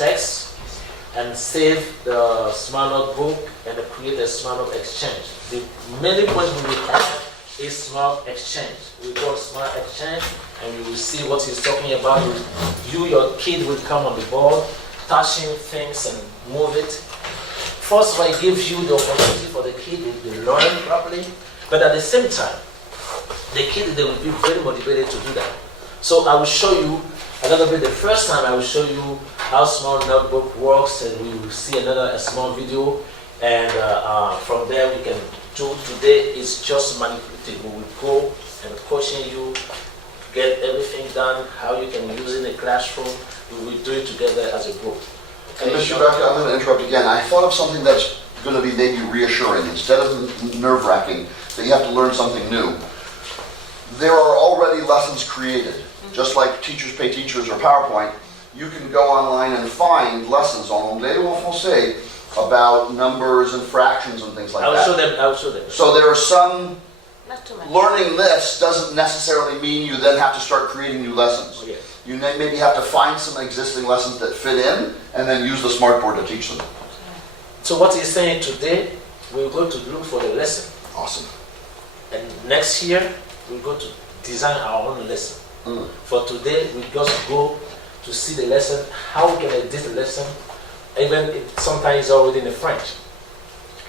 text and save the Smart Notebook and create a SmartExchange. The main point we will have is SmartExchange. We go SmartExchange and you will see what he's talking about. Your kid will come on the board, touching things and move it. First of all, it gives you the opportunity for the kid to learn properly, but at the same time, the kid, they will be very motivated to do that. So I will show you a little bit. The first time I will show you how Smart Notebook works, and we will see a small video, and from there we can do. Today is just manipulative. We will go and coaching you, get everything done, how you can use it in the classroom. We will do it together as a group. And Mr. Becker, I'm going to interrupt again. I thought of something that's going to be maybe reassuring. Instead of nerve-wracking, that you have to learn something new. There are already lessons created. Just like Teachers Pay Teachers or PowerPoint, you can go online and find lessons en anglais ou en français about numbers and fractions and things like that. I will show them. So there are some, Not too much. learning this doesn't necessarily mean you then have to start creating new lessons. Okay. You maybe have to find some existing lessons that fit in and then use the smartboard to teach them. So what he's saying today, we're going to look for the lesson. Awesome. And next year, we're going to design our own lesson. For today, we just go to see the lesson, how we can edit the lesson, even if sometimes it's already in the French.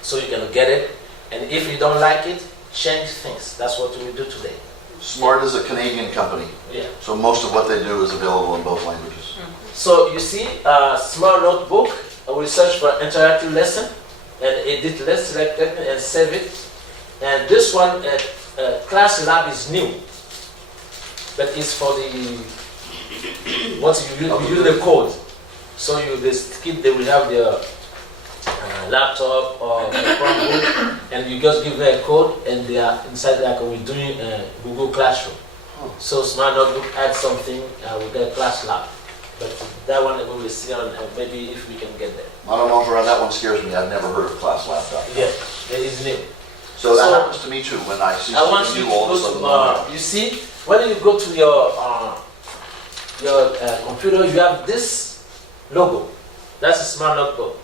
So you can get it, and if you don't like it, change things. That's what we do today. Smart is a Canadian company, Yeah. so most of what they do is available in both languages. So you see, Smart Notebook, we search for interactive lesson, and edit lesson, select it, and save it. And this one, Class Lab is new, but it's for the what you use the code. So this kid, they will have their laptop or the Chromebook, and you just give them a code, and they are inside like we're doing Google Classroom. So Smart Notebook adds something, we get Class Lab. But that one we will see on maybe if we can get there. Madame Mongeron, that one scares me. I've never heard of Class Laptop. Yeah, that is new. So that happens to me too when I see I want something you new to all of a go sudden. to, you see, when you go to your computer, you have this logo. That's a Smart Notebook.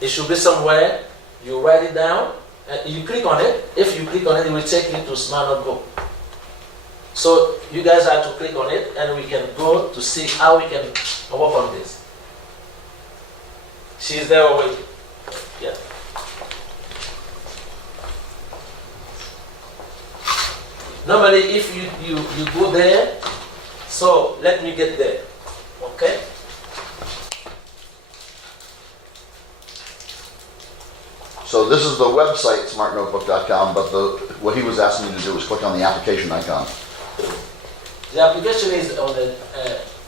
It should be somewhere. You write it down, and you click on it. If you click on it, it will take you to Smart Notebook. So you guys have to click on it, and we can go to see how we can work on this. She's there already. Yeah. Normally, if you go there, so let me get there, okay? So this is the website, smartnotebook.com, but what he was asking me to do was click on the application icon. The application is on the,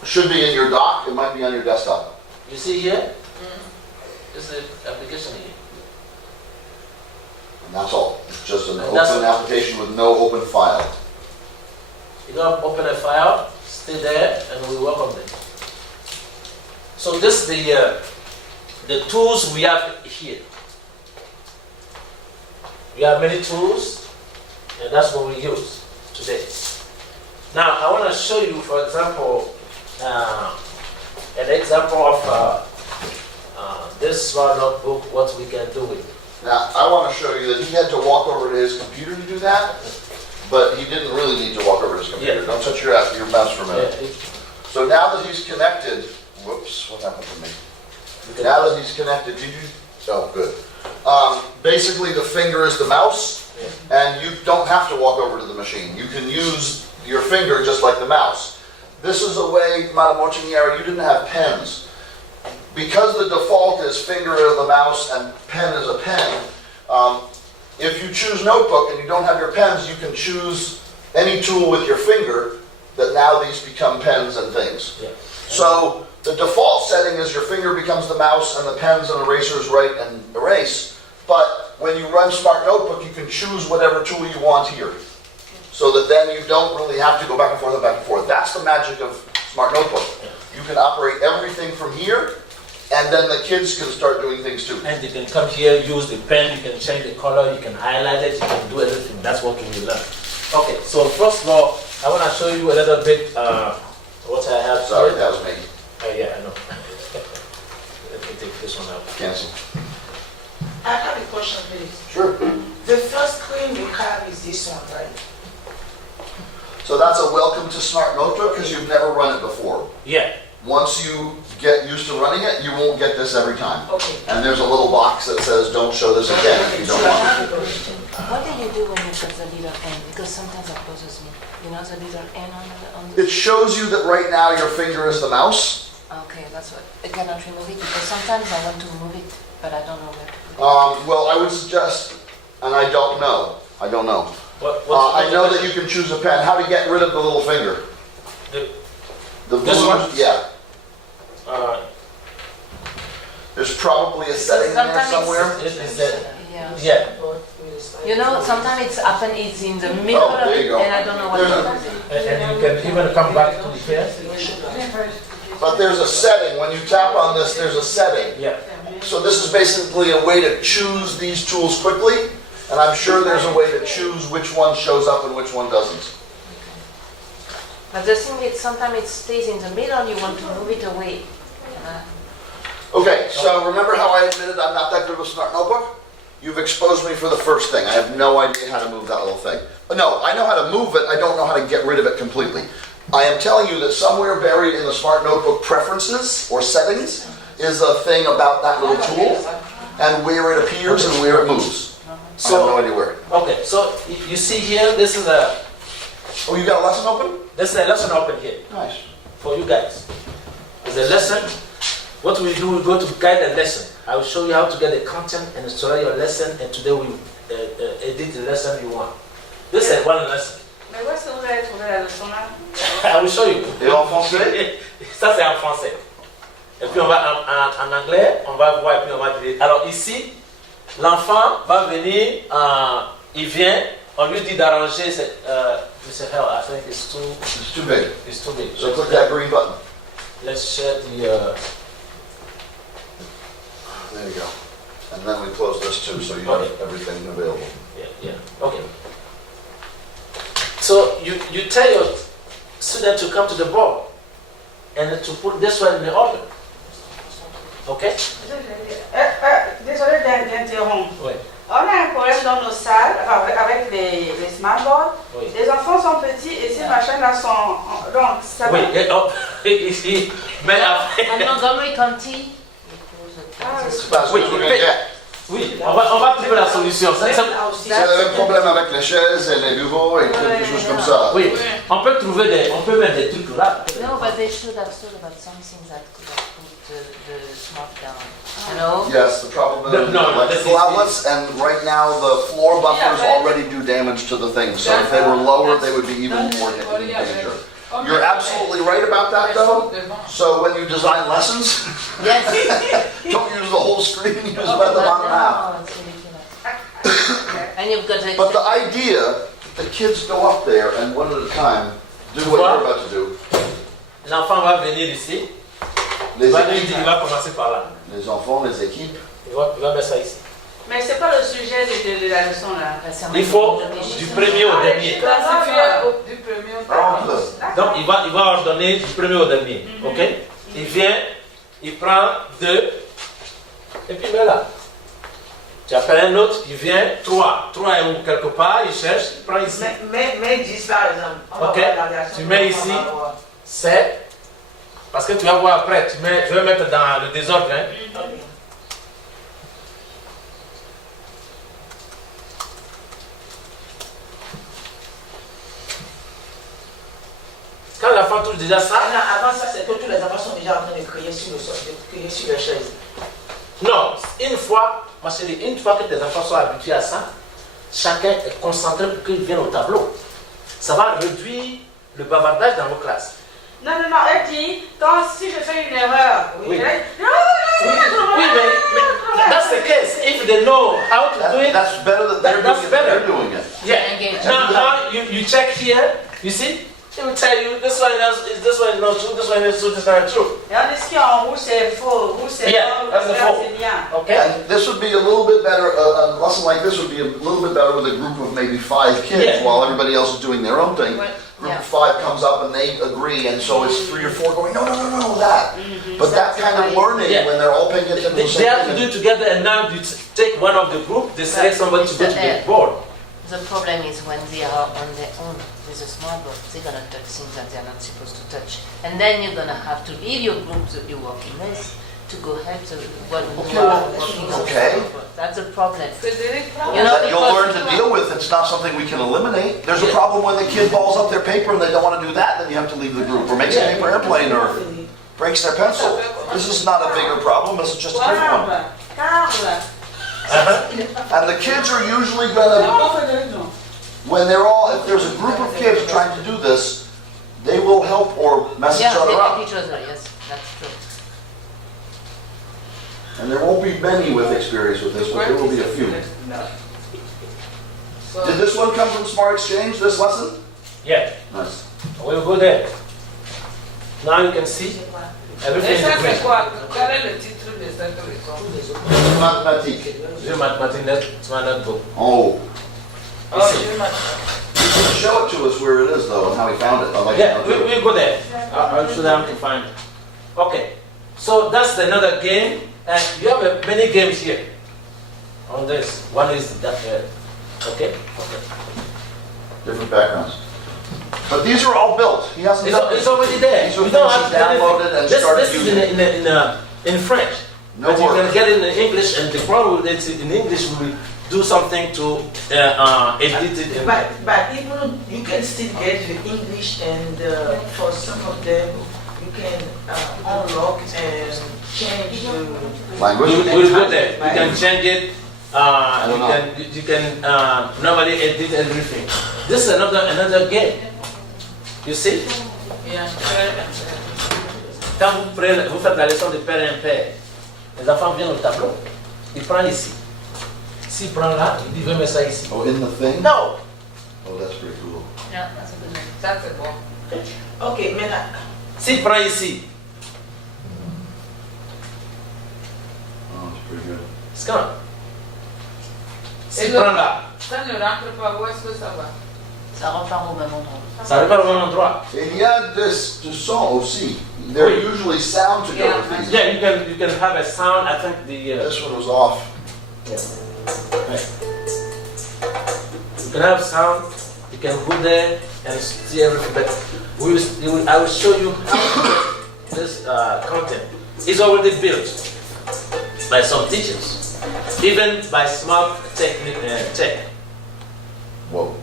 Should be in your dock. It might be on your desktop. you see here? This is the application here. And that's all. It's just an And that's open all. application with no open file. You don't open a file, stay there, and we work on them. So this is the tools we have here. We have many tools, and that's what we use today. Now, I want to show you, for example, an example of this Smart Notebook, what we can do with it. Now, I want to show you that he had to walk over to his computer to do that, but he didn't really need to walk over to his computer. Yeah. Don't touch your mouse for a minute. So now that he's connected, whoops, what happened to me? Now that he's connected, did you? Oh, good. Basically, the finger is the mouse, and you don't have to walk over to the machine. You can use your finger just like the mouse. This is a way, Madame Monchiniere, you didn't have pens. Because the default is finger of the mouse and pen is a pen, if you choose notebook and you don't have your pens, you can choose any tool with your finger, that now these become pens and things. Yeah. So the default setting is your finger becomes the mouse and the pens and erasers write and erase. But when you run Smart Notebook, you can choose whatever tool you want here. So that then you don't really have to go back and forth and back and forth. That's the magic of Smart Notebook. You can operate everything from here, and then the kids can start doing things too. And you can come here, use the pen, you can change the color, you can highlight it, you can do everything. That's what we will learn. Okay, so first of all, I want to show you a little bit what I have Sorry, here. that was me. Yeah, I know. this one out. Cancel. I have a question, please. Sure. The first screen you have is this one, right? So that's a welcome to Smart Notebook because you've never run it before. Yeah. Once you get used to running it, you won't get this every time. Okay. And there's a little box that says, don't show this again if you don't want it. What do you do when you put the little N? Because sometimes that bothers me. You know the little N on the... It shows you that right now your finger is the mouse. Okay, that's what... I cannot remove it because sometimes I want to move it, but I don't know where to put it. Well, I would suggest, and I don't know. I know that you can choose a pen. How to get rid of the little finger? The this blue, one? yeah. Uh, There's probably a setting in there sometimes somewhere. is that, Yeah. yeah. You know, sometimes it's in the middle Oh, of there it you go. and I don't know what There's to a- do. And you can even come back to the here. But there's a setting. When you tap on this, there's a setting. Yeah. So this is basically a way to choose these tools quickly. And I'm sure there's a way to choose which one shows up and which one doesn't. But the thing is, sometimes it stays in the middle, you want to move it away. Okay, so remember how I admitted I'm not that good with Smart Notebook? You've exposed me for the first thing. I have no idea how to move that little thing. No, I know how to move it, I don't know how to get rid of it completely. I am telling you that somewhere buried in the Smart Notebook preferences or settings is a thing about that little tool and where it appears and where it moves. I have no idea where. Okay, so you see here, this is a Oh, you got a lesson open? lesson open here Nice. for you guys. It's a lesson. What we do, we go to guide the lesson. I will show you how to get the content and store your lesson, and today we edit the lesson you want. This is one lesson. Mais où est-ce que vous allez trouver la leçon là? I will show you. Et en français? Ça c'est en français. Et puis on va en anglais, on va voir et puis on va dire. Alors ici, l'enfant va venir, il vient, on lui dit d'arranger Mr. Hell, I think it's too big. It's too big. So click that green button. Let's share the. There you go. And then we close this too, so you have everything available. Yeah. Okay. So you tell your student to come to the board and to put this one in the order. Okay? Désolé d'interrompre. Oui. On a un problème dans nos salles avec les smartboards. Oui. Les enfants sont petits et ces machines-là sont... Donc, ça Oui. va... Ici, mais après. À Montgomery County, C'est pas ce que Oui, je mais- voulais dire. Oui, on va trouver la solution. Là aussi. C'est le même problème avec les chaises et les bureaux et quelque chose comme ça. Oui, on peut mettre des trucs là. no, but they should have thought about something that could have put the smart down. You know? Yes, the problem is No, electrical this is- outlets, and right now the floor buffers Yeah, already do damage to the thing. So if they were lower, they would be even more in danger. You're absolutely right about that though. So when you design lessons, Yes. don't use the whole screen, use about the bottom half. No, it's ridiculous. And you've got to... But the idea, the kids go up there and one at a time do what you're about to do. L'enfant va venir ici. Les Il va lui équipes, dire, il va commencer par là. les enfants, les équipes. Il va mettre ça ici. Mais c'est pas le sujet de la leçon là. Il faut du premier au dernier. Du premier au Ah, dernier. Donc il va ordonner du premier au dernier. Ok? Il vient, il prend 2, et puis il met là. Tu appelles un autre, il vient, 3. 3 est où quelque part, il cherche, il prend ici. Mais 10 par exemple. On va Ok. voir la réaction. Tu mets ici. 7. Parce que tu vas voir après, je vais mettre dans le désordre. Hein. Quand l'enfant touche déjà ça, Non, avant ça, c'est que tous les enfants sont déjà en train de crier sur le sol, de crier sur les chaises. non, une fois, ma chérie, une fois que tes enfants sont habitués à ça, chacun est concentré pour qu'ils viennent au tableau. Ça va réduire le bavardage dans vos classes. Non, elle dit, si je fais une erreur, Oui. elle dit, Oui, mais that's the case. If they know how to do it, That's better that they're That's doing it. better. They're doing it. yeah. Engage. Now you check here, you see? It will tell you this one is not true, this one is true, this one is true. et on dit ce qui est en rouge c'est faux, rouge c'est Yeah, faux, that's the vert faux. c'est bien. Okay? And this would be a little bit better, a lesson like this would be a little bit better with a group of maybe 5 kids Yeah. while everybody else is doing their own thing. Right. Group Yeah. of 5 comes up and they agree, and so it's 3 or 4 going, no, that. But that kind of learning, Yeah. when they're all paying attention to the They same have to thing. do it together, and now you take one of the group, they select somebody to go to the board. The problem is when they are on their own with a smart board, they're gonna touch things that they're not supposed to touch. And then you're gonna have to leave your group that you're working with to go help the one who are working on the Okay. smart board. That's a problem. Frédéric, You know, That you'll learn to deal with, it's not something we can eliminate. There's a problem when the kid balls up their paper and they don't want to do that, then you have to leave the group, or makes a paper airplane, or breaks their pencil. This is not a bigger problem, this is just a different one. And the kids are usually gonna, when they're all, if there's a group of kids trying to do this, they will help or mess each Yeah, they other help up. each other, yes, that's true. And there won't be many with experience with this, but there will be a few. Did this one come from SmartExchange, this lesson? Yeah, Nice. we'll go there. Now you can see everything Et is ça, c'est green. quoi? Quel est le titre de cette leçon? Mathematique. Jeu mathématique, smart notebook. Oh, Oh, je m'attends. show it to us where it is though, and how we found it. I'd like to Yeah, know too. we'll go there. I'll show them to find it. Okay, so that's another game, and you have many games here on this. One is that, okay? Different backgrounds. But these are all built. He hasn't done It's this. already there. These are You don't things have he to do anything. downloaded and This started is using. in French. No But you can work. get it in English, and the problem with it in English, we will do something to edit it. But even you can still get the English, and for some of them, you can unlock and change the Language. We'll go there. You can change it. don't know. You can normally edit everything. This is another game. You see? Yeah. Quand vous faites la leçon de père et impair, les enfants viennent au tableau. Ils prennent ici. S'il prend là, il dit je vais mettre ça ici. Oh, in the thing? No. Oh, that's pretty cool. Yeah, that's a good one. Ça, c'est bon. Ok, maintenant, S'il prend ici, Oh, it's pretty good. c'est quand? Et S'il le- prend là, ça ne rentre pas. Où est-ce que ça va? Ça repart au même endroit. ça repart au même endroit. Et il y a this du son aussi. There are usually sound to go with these. Yeah, you can have a sound. I think the This one was off. you can have sound. You can go there and see everything. But I will show you how to get this content. It's already built by some teachers, even by Smart Tech. Whoa.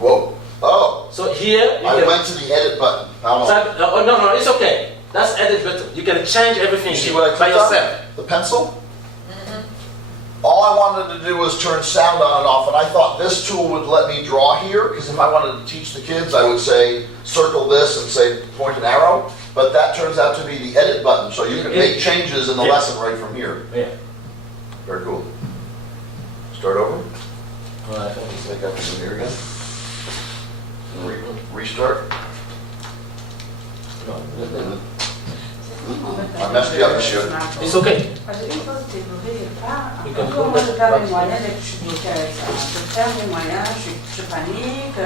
Whoa. Oh, So here you I can. went to the edit button. How long? Oh no, it's okay. That's edit button. You can change everything You see here what I by clicked on? yourself. The pencil? All I wanted to do was turn sound on and off, and I thought this tool would let me draw here, because if I wanted to teach the kids, I would say, circle this and say, point an arrow, but that turns out to be the edit button, so you can make changes in the Yeah. lesson right from here. Yeah. Very cool. Start over? Well, I think Let's make up from here again. And restart. I messed you up, monsieur. it's okay. Parce qu'une fois que tu es mauvais quelque part, You can encore go moi back je to perds mes class. moyens et que je suis bloquée avec ça. Je perds mes moyens, je panique,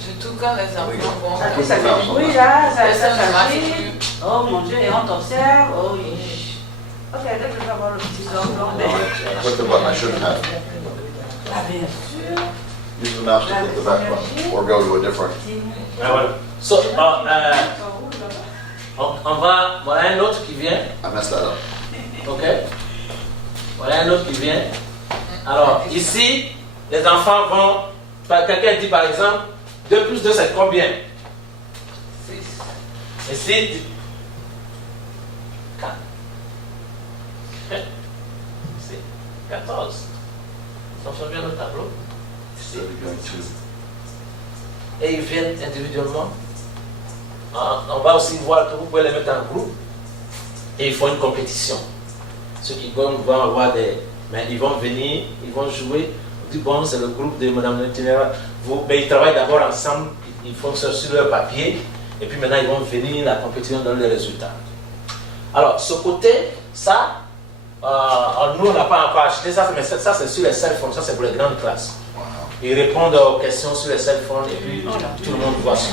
Surtout quand les enfants vont. ça fait ça fait du bruit là, ça Ça ne marche s'agit. plus. Oh mon Dieu, et on t'observe, oh oui. Ok, là je vais avoir le petit zonglon. I clicked the button I shouldn't have. Ah bien sûr. Use the mouse to click the back button, or go to a different. Ah, voilà. So, on va. Voilà un autre qui vient. I messed that up. Ok. Voilà un autre qui vient. Alors, ici, les enfants vont. Quelqu'un dit par exemple, 2 plus 2 c'est combien? 6. Ici, 4. C'est 14. Ils sont bien le tableau. Ici. Et ils viennent individuellement. On va aussi voir que vous pouvez les mettre en groupe. Et ils font une compétition. Ceux qui gagnent vont avoir des. Mais ils vont venir, ils vont jouer. On dit bon, c'est le groupe de Madame l'itinéraire. Mais ils travaillent d'abord ensemble, ils font ça sur leur papier. Et puis maintenant, ils vont venir, la compétition donne les résultats. Alors, ce côté, ça, nous, on n'a pas encore acheté ça, mais ça, c'est sur les cell phones, ça, c'est pour les grandes classes. Wow. il répond aux questions sur les cell phones et puis tout le monde voit ça.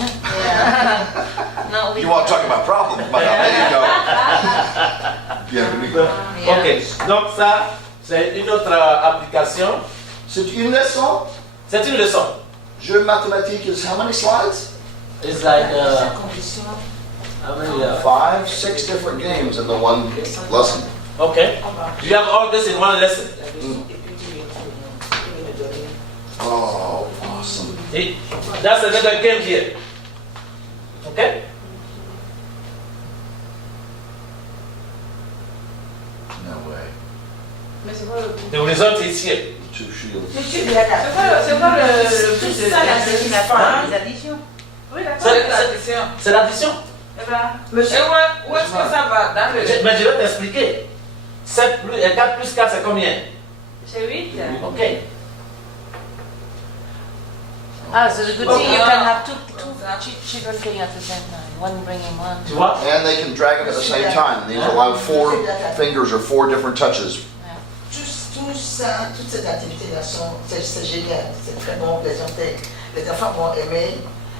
No, we You want to talk about problems, madame? There you go. Bienvenue. Ok, donc ça, c'est une autre application. C'est une leçon. C'est une leçon. Jeu mathématique is how many slides? It's like, Condition. how many, 5, 6 different games in the one lesson. okay. You have all this in one lesson. Oh, awesome. That's another game here. Okay? No way. Mais c'est quoi le but? The result is here. Two shields. Monsieur Biada. C'est quoi le but C'est de ça, la l'addition? fin. Les additions. Oui, d'accord, C'est- c'est l'addition. C'est l'addition. Eh ben, Monsieur. et où est-ce que ça va? Dans le... Mais je vais t'expliquer. 4 plus 4, c'est combien? C'est 8. Ok. Ah, so the good Oh, thing you yeah. can have two children playing at the same time. One bringing one. Tu vois? And they can drag them at the same time. These allow 4 fingers or 4 different touches. Tout ça, toutes ces activités-là c'est génial, c'est très bon, les enfants vont aimer,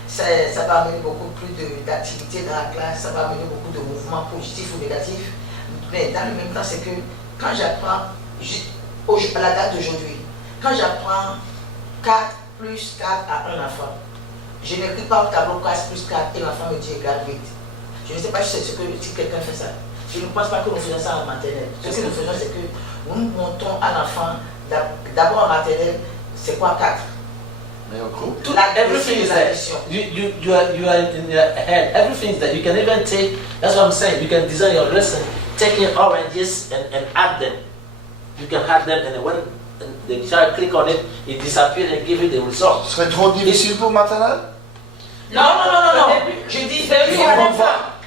ça va amener beaucoup plus d'activités dans la classe, ça va amener beaucoup de mouvements positifs ou négatifs. Mais dans le même temps, c'est que quand j'apprends, à la date d'aujourd'hui, quand j'apprends 4 plus 4 à un enfant, je n'écris pas au tableau 4 plus 4 et l'enfant me dit égal 8. Je ne sais pas si quelqu'un fait ça. Je ne pense pas que nous faisons ça en maternelle. Ce que nous faisons, c'est que nous montons à l'enfant, d'abord en maternelle, c'est quoi 4? Toute Everything is there. You are in your head. Everything is there. You can even take, that's what I'm saying, you can design your lesson, taking oranges and add them. You can add them and when the child click on it, it disappears and give you the result. Ce serait trop difficile pour maternelle? Non. Je dis,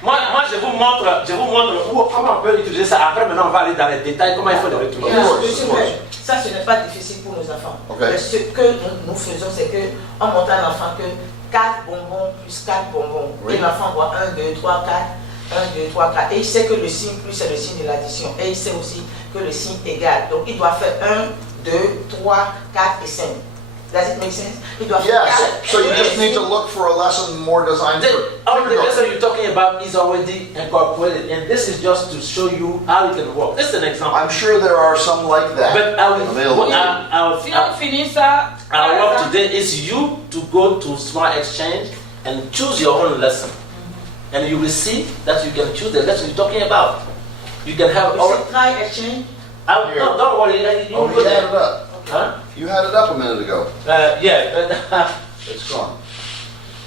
Moi, je vous montre comment on peut utiliser ça. Après, maintenant, on va aller dans les détails, comment il faut le retrouver. ça, ce n'est pas difficile pour nos enfants. Okay. Mais ce que nous faisons, c'est qu'on montre à l'enfant que 4 bonbons plus 4 bonbons. Oui. Et l'enfant voit 1, 2, 3, 4. 1, 2, 3, 4. Et il sait que le signe plus, c'est le signe de l'addition. Et il sait aussi que le signe égal. Donc, il doit faire 1, 2, 3, 4 et 5. Does it make sense? Il doit faire Yes. So you just need to look for a lesson more designed for. All the lesson you're talking about is already incorporated, and this is just to show you how it can work. This is an example. I'm sure there are some like that. But available. Si on finit ça, our work today is you to go to SmartExchange and choose your own lesson. And you will see that you can choose the lesson you're talking about. You can have all. Try exchange. No, don't worry, you Oh, go you had there. it up. Huh? You had it up a minute ago. Yeah, but It's gone.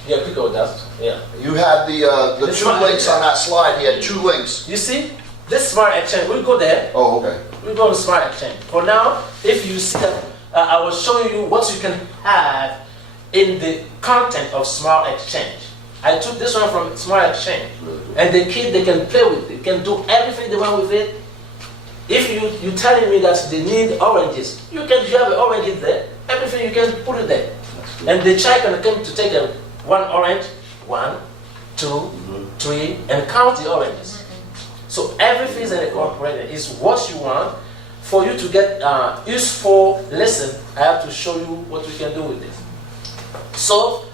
yeah, click on that. Yeah. You had the This 2 one? links on that slide. He had 2 links. You see, this SmartExchange, we'll go there. Oh, okay. We go to SmartExchange. For now, if you see that, I will show you what you can have in the content of SmartExchange. I took this one from SmartExchange, and the kid they can play with it, can do everything they want with it. If you telling me that they need oranges, you have oranges there. Everything you can put it there, and the child can come to take one orange, 1, 2, 3, and count the oranges. So everything is incorporated. Is what you want. For you to get useful lesson, I have to show you what we can do with this. So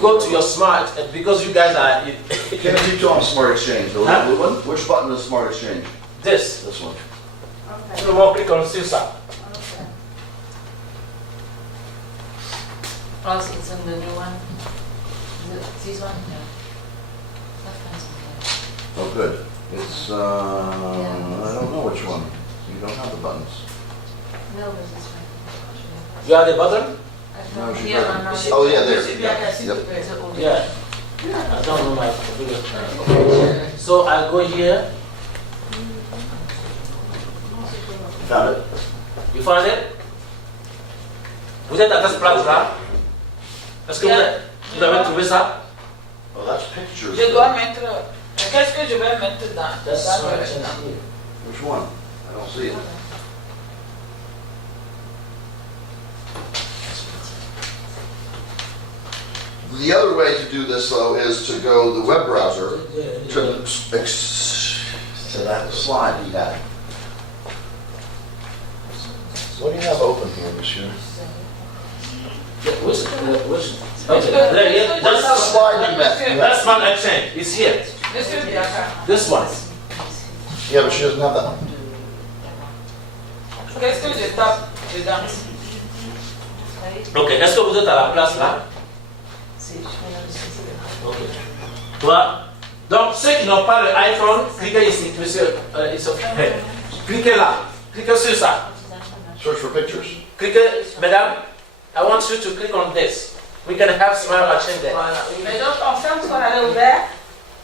go to your smart, because you guys are Can you do on Smart Exchange? The Huh? blue one? Which button is Smart Exchange? this. This one. Okay. You will click on Susa. Okay. Also, it's on the new one. This one? No. That one's okay. Oh, good. It's, I don't know which one. You don't have the buttons. No, but this one. You have the button? No, she Here, doesn't. no, no. Oh, yeah, there. Monsieur Biada, s'il te Yep. plaît. It's a old Yeah. I don't know my computer. So I'll go here. Found it? You found it? Vous êtes à cette place-là? Est-ce que vous avez trouvé ça? Oh, that's pictures. Je dois mettre. Qu'est-ce que je vais mettre dans That's dans smart le- change here. Which one? I don't see it. The other way to do this, though, is to go the web browser to that slide he had. What do you have open here, monsieur? Okay, That's the slide you meant. that's Smart Exchange. It's here. Monsieur Biaka, This one. Yeah, but she doesn't have that one. qu'est-ce que je tape dedans? Ok, est-ce que vous êtes à la place là? Ok. Toi, donc ceux qui n'ont pas le iPhone, cliquez ici, monsieur. Cliquez là. Cliquez sur ça. Search for pictures. Cliquez, mesdames. I want you to click on this. We can have Smart Exchange there. Voilà. Mais donc, on ferme ce qu'on avait ouvert.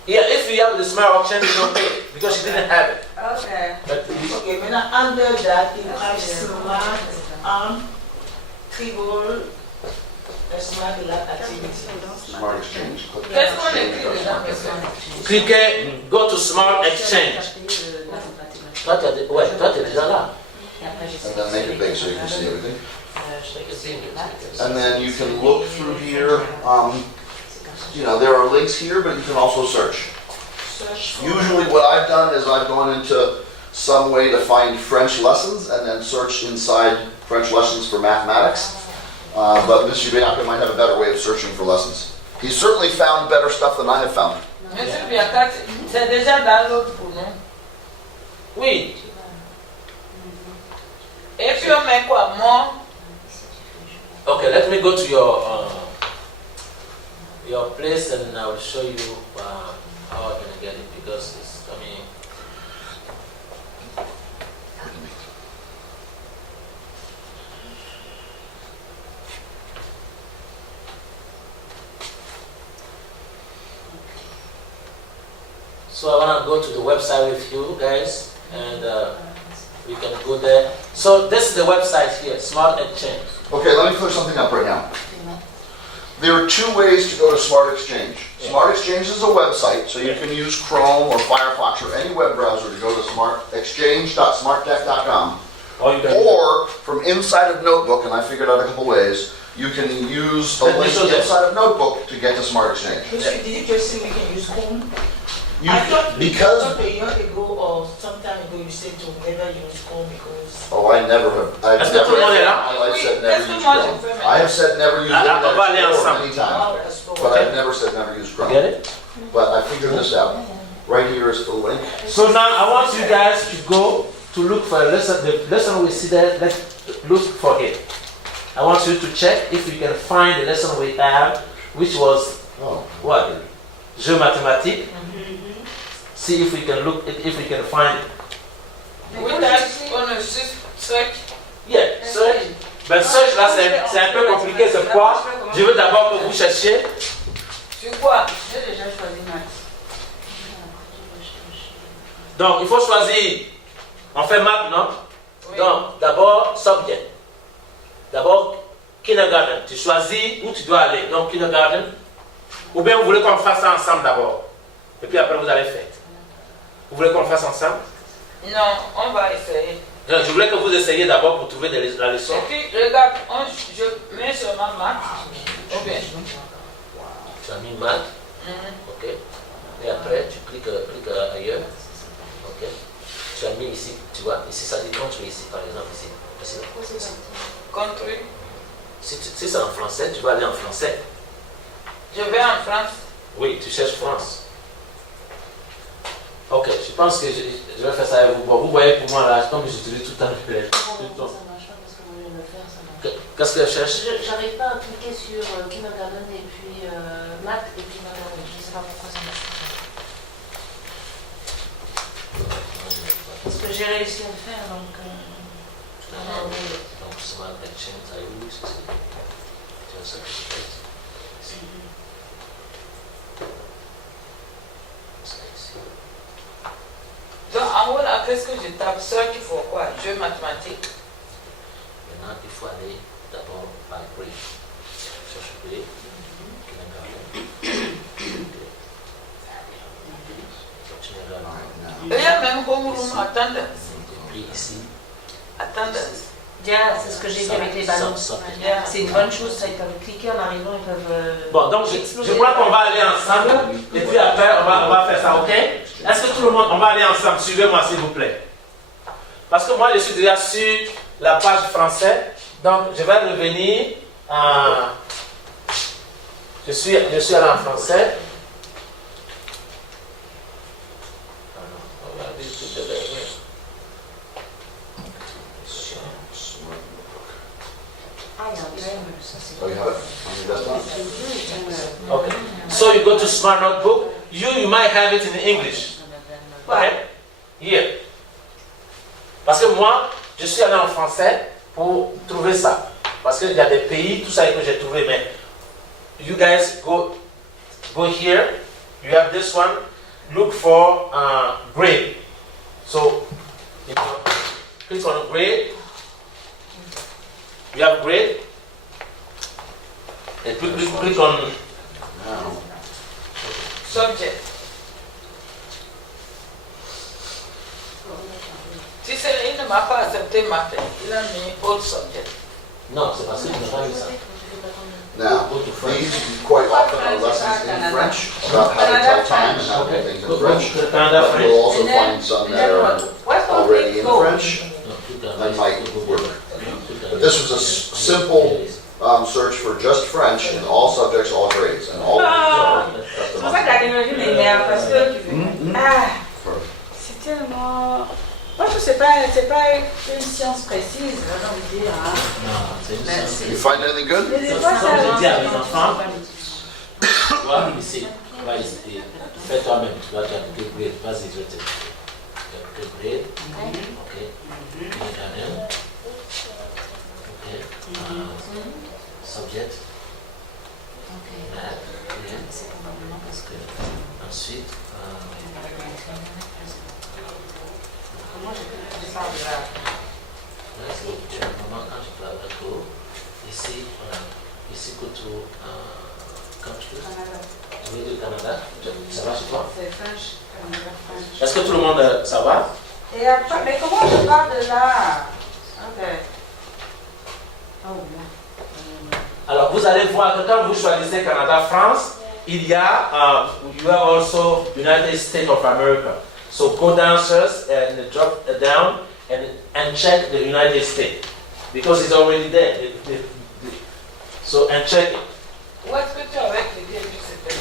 Yeah, if you have the Smart Exchange, it's okay because she didn't have it. Okay. But Okay, maintenant, under that, you have smart tribal, smart lab activity. Smart Exchange. Click Qu'est-ce that. qu'on écrit dedans, monsieur? cliquez, go to Smart Exchange. Toi, tu es déjà là. And then make it big so you can see everything. And then you can look through here. There are links here, but you can also search. Usually what I've done is I've gone into some way to find French lessons and then search inside French lessons for mathematics. But Mr. Bianca might have a better way of searching for lessons. He's certainly found better stuff than I have found. Monsieur Biaka, c'est déjà dans l'autre pour nous. Oui. Et puis on met quoi? More? Okay, let me go to your place and I will show you how I'm gonna get it because it's, so I wanna go to the website with you guys and we can go there. So this is the website here, Smart Exchange. Okay, let me clear something up right now. There are two ways to go to Smart Exchange. Smart Exchange is a website, so you can use Chrome or Firefox or any web browser to go to exchange.smarttech.com. Or from inside of Notebook, and I figured out a couple ways, you can use the link inside of Notebook to get to Smart Exchange. Did you just say we can use Chrome? You, I thought because a year ago or some time ago you said to never use Chrome because... oh, I never have. I've Est-ce que tout never. le monde est là? I've said never Qu'est-ce que use moi Chrome. je fais I have said never use on va aller Internet Explorer ensemble. many times, Oh, that's but okay. I've never said never use Chrome. Get it? But I figured this out. Right here is the link. So now I want you guys to go to look for a lesson. The lesson we see there, let's look for it. I want you to check if you can find the lesson we have, which was Oh. what? Jeux mathématiques. See if we can look, if we can find it. We type on a search. Yeah, search. Ben search là c'est un peu compliqué, c'est pourquoi je veux d'abord que vous cherchiez. Sur quoi? J'ai déjà choisi maths. Donc il faut choisir. On fait map, non? Oui. Donc d'abord subject. D'abord kindergarten. Tu choisis où tu dois aller. Donc kindergarten. Ou bien vous voulez qu'on fasse ça ensemble d'abord. Et puis après vous allez faire. Vous voulez qu'on le fasse ensemble? Non, on va essayer. Non, je voulais que vous essayiez d'abord pour trouver la leçon. Et puis, regarde, je mets seulement maths. Ou bien. Tu as mis maths. Ok. Et après tu cliques ailleurs. Ok. Tu as mis ici, tu vois, ici ça dit country ici par exemple ici. Ici. Country. Si c'est en français, tu vas aller en français. Je vais en France. Oui, tu cherches France. Ok, je pense que je vais faire ça avec vous. Bon, vous voyez pour moi là, comme j'utilise tout le temps le Ça marche pas parce que moi je vais le faire, ça marche. Qu'est-ce que je cherche? J'arrive pas à cliquer sur kindergarten et puis maths et puis kindergarten. Je sais pas pourquoi ça marche pas. Parce que j'ai réussi à le faire donc. Donc, Smart Exchange, I use. Tu as ça que je fais. Donc, en haut là, qu'est-ce que je tape? Search pour quoi? Jeux mathématiques. Maintenant, il faut aller d'abord par grade. Cherche grade. Il y a même homeroom attendance. Et puis ici, Attendance. Bien, c'est ce que j'ai vu avec les ballons. Yeah. C'est une bonne chose, ça, ils peuvent cliquer en arrivant, ils peuvent. bon, donc je crois qu'on va aller ensemble et puis après on va faire ça, ok? Est-ce que tout le monde, on va aller ensemble? Suivez-moi s'il vous plaît. Parce que moi je suis déjà sur la page français, donc je vais revenir Je suis allé en français. Oh, you have it on your desktop? Okay. So you go to Smart Notebook. You might have it in English. Okay? Here. Parce que moi, je suis allé en français pour trouver ça. Parce qu'il y a des pays, tout ça que j'ai trouvé, mais you guys go here. You have this one. Look for grade. So, you know, click on grade. You have grade. And click on Now. Subject. Si c'est il ne m'a pas accepté matin, il a mis all subject. Non, c'est parce que tu n'as pas vu ça. Now, these quite often are lessons in French about how to tell time and how to do things in French. But you'll also find some that are already in French that might work. But this was a simple search for just French in all subjects, all grades, and all of these C'est are pour ça que la technologie m'énerve parce que for c'est tellement. Moi, je sais pas, c'est pas une science précise, j'ai envie de dire. Hein. Non, c'est une Mais science. You find anything good? Mais des fois, Comme ça je dis à mes avance. enfants, tu vois, ici, tu vas essayer. Fais toi-même, tu vas faire que grade. Vas-y, je vais te dire. Grade. Ok. Kindergarten. Ok. Subject. Math. Yeah. C'est probablement parce que Ensuite, Moi, je parle de la. là, c'est un moment quand tu parles de cours. Ici, voilà. Ici, que tu country. Tu veux dire Canada? Ça va chez toi? C'est French, Canada, French. Est-ce que tout le monde, ça va? Et après, mais comment je parle de là? Ok. Oh, bien. Alors, vous allez voir que quand vous choisissez Canada-France, il y a, you have also United States of America. So go downstairs and drop down and check the United States. Because it's already there. So, and check it. Où est-ce que tu avais écrit que c'était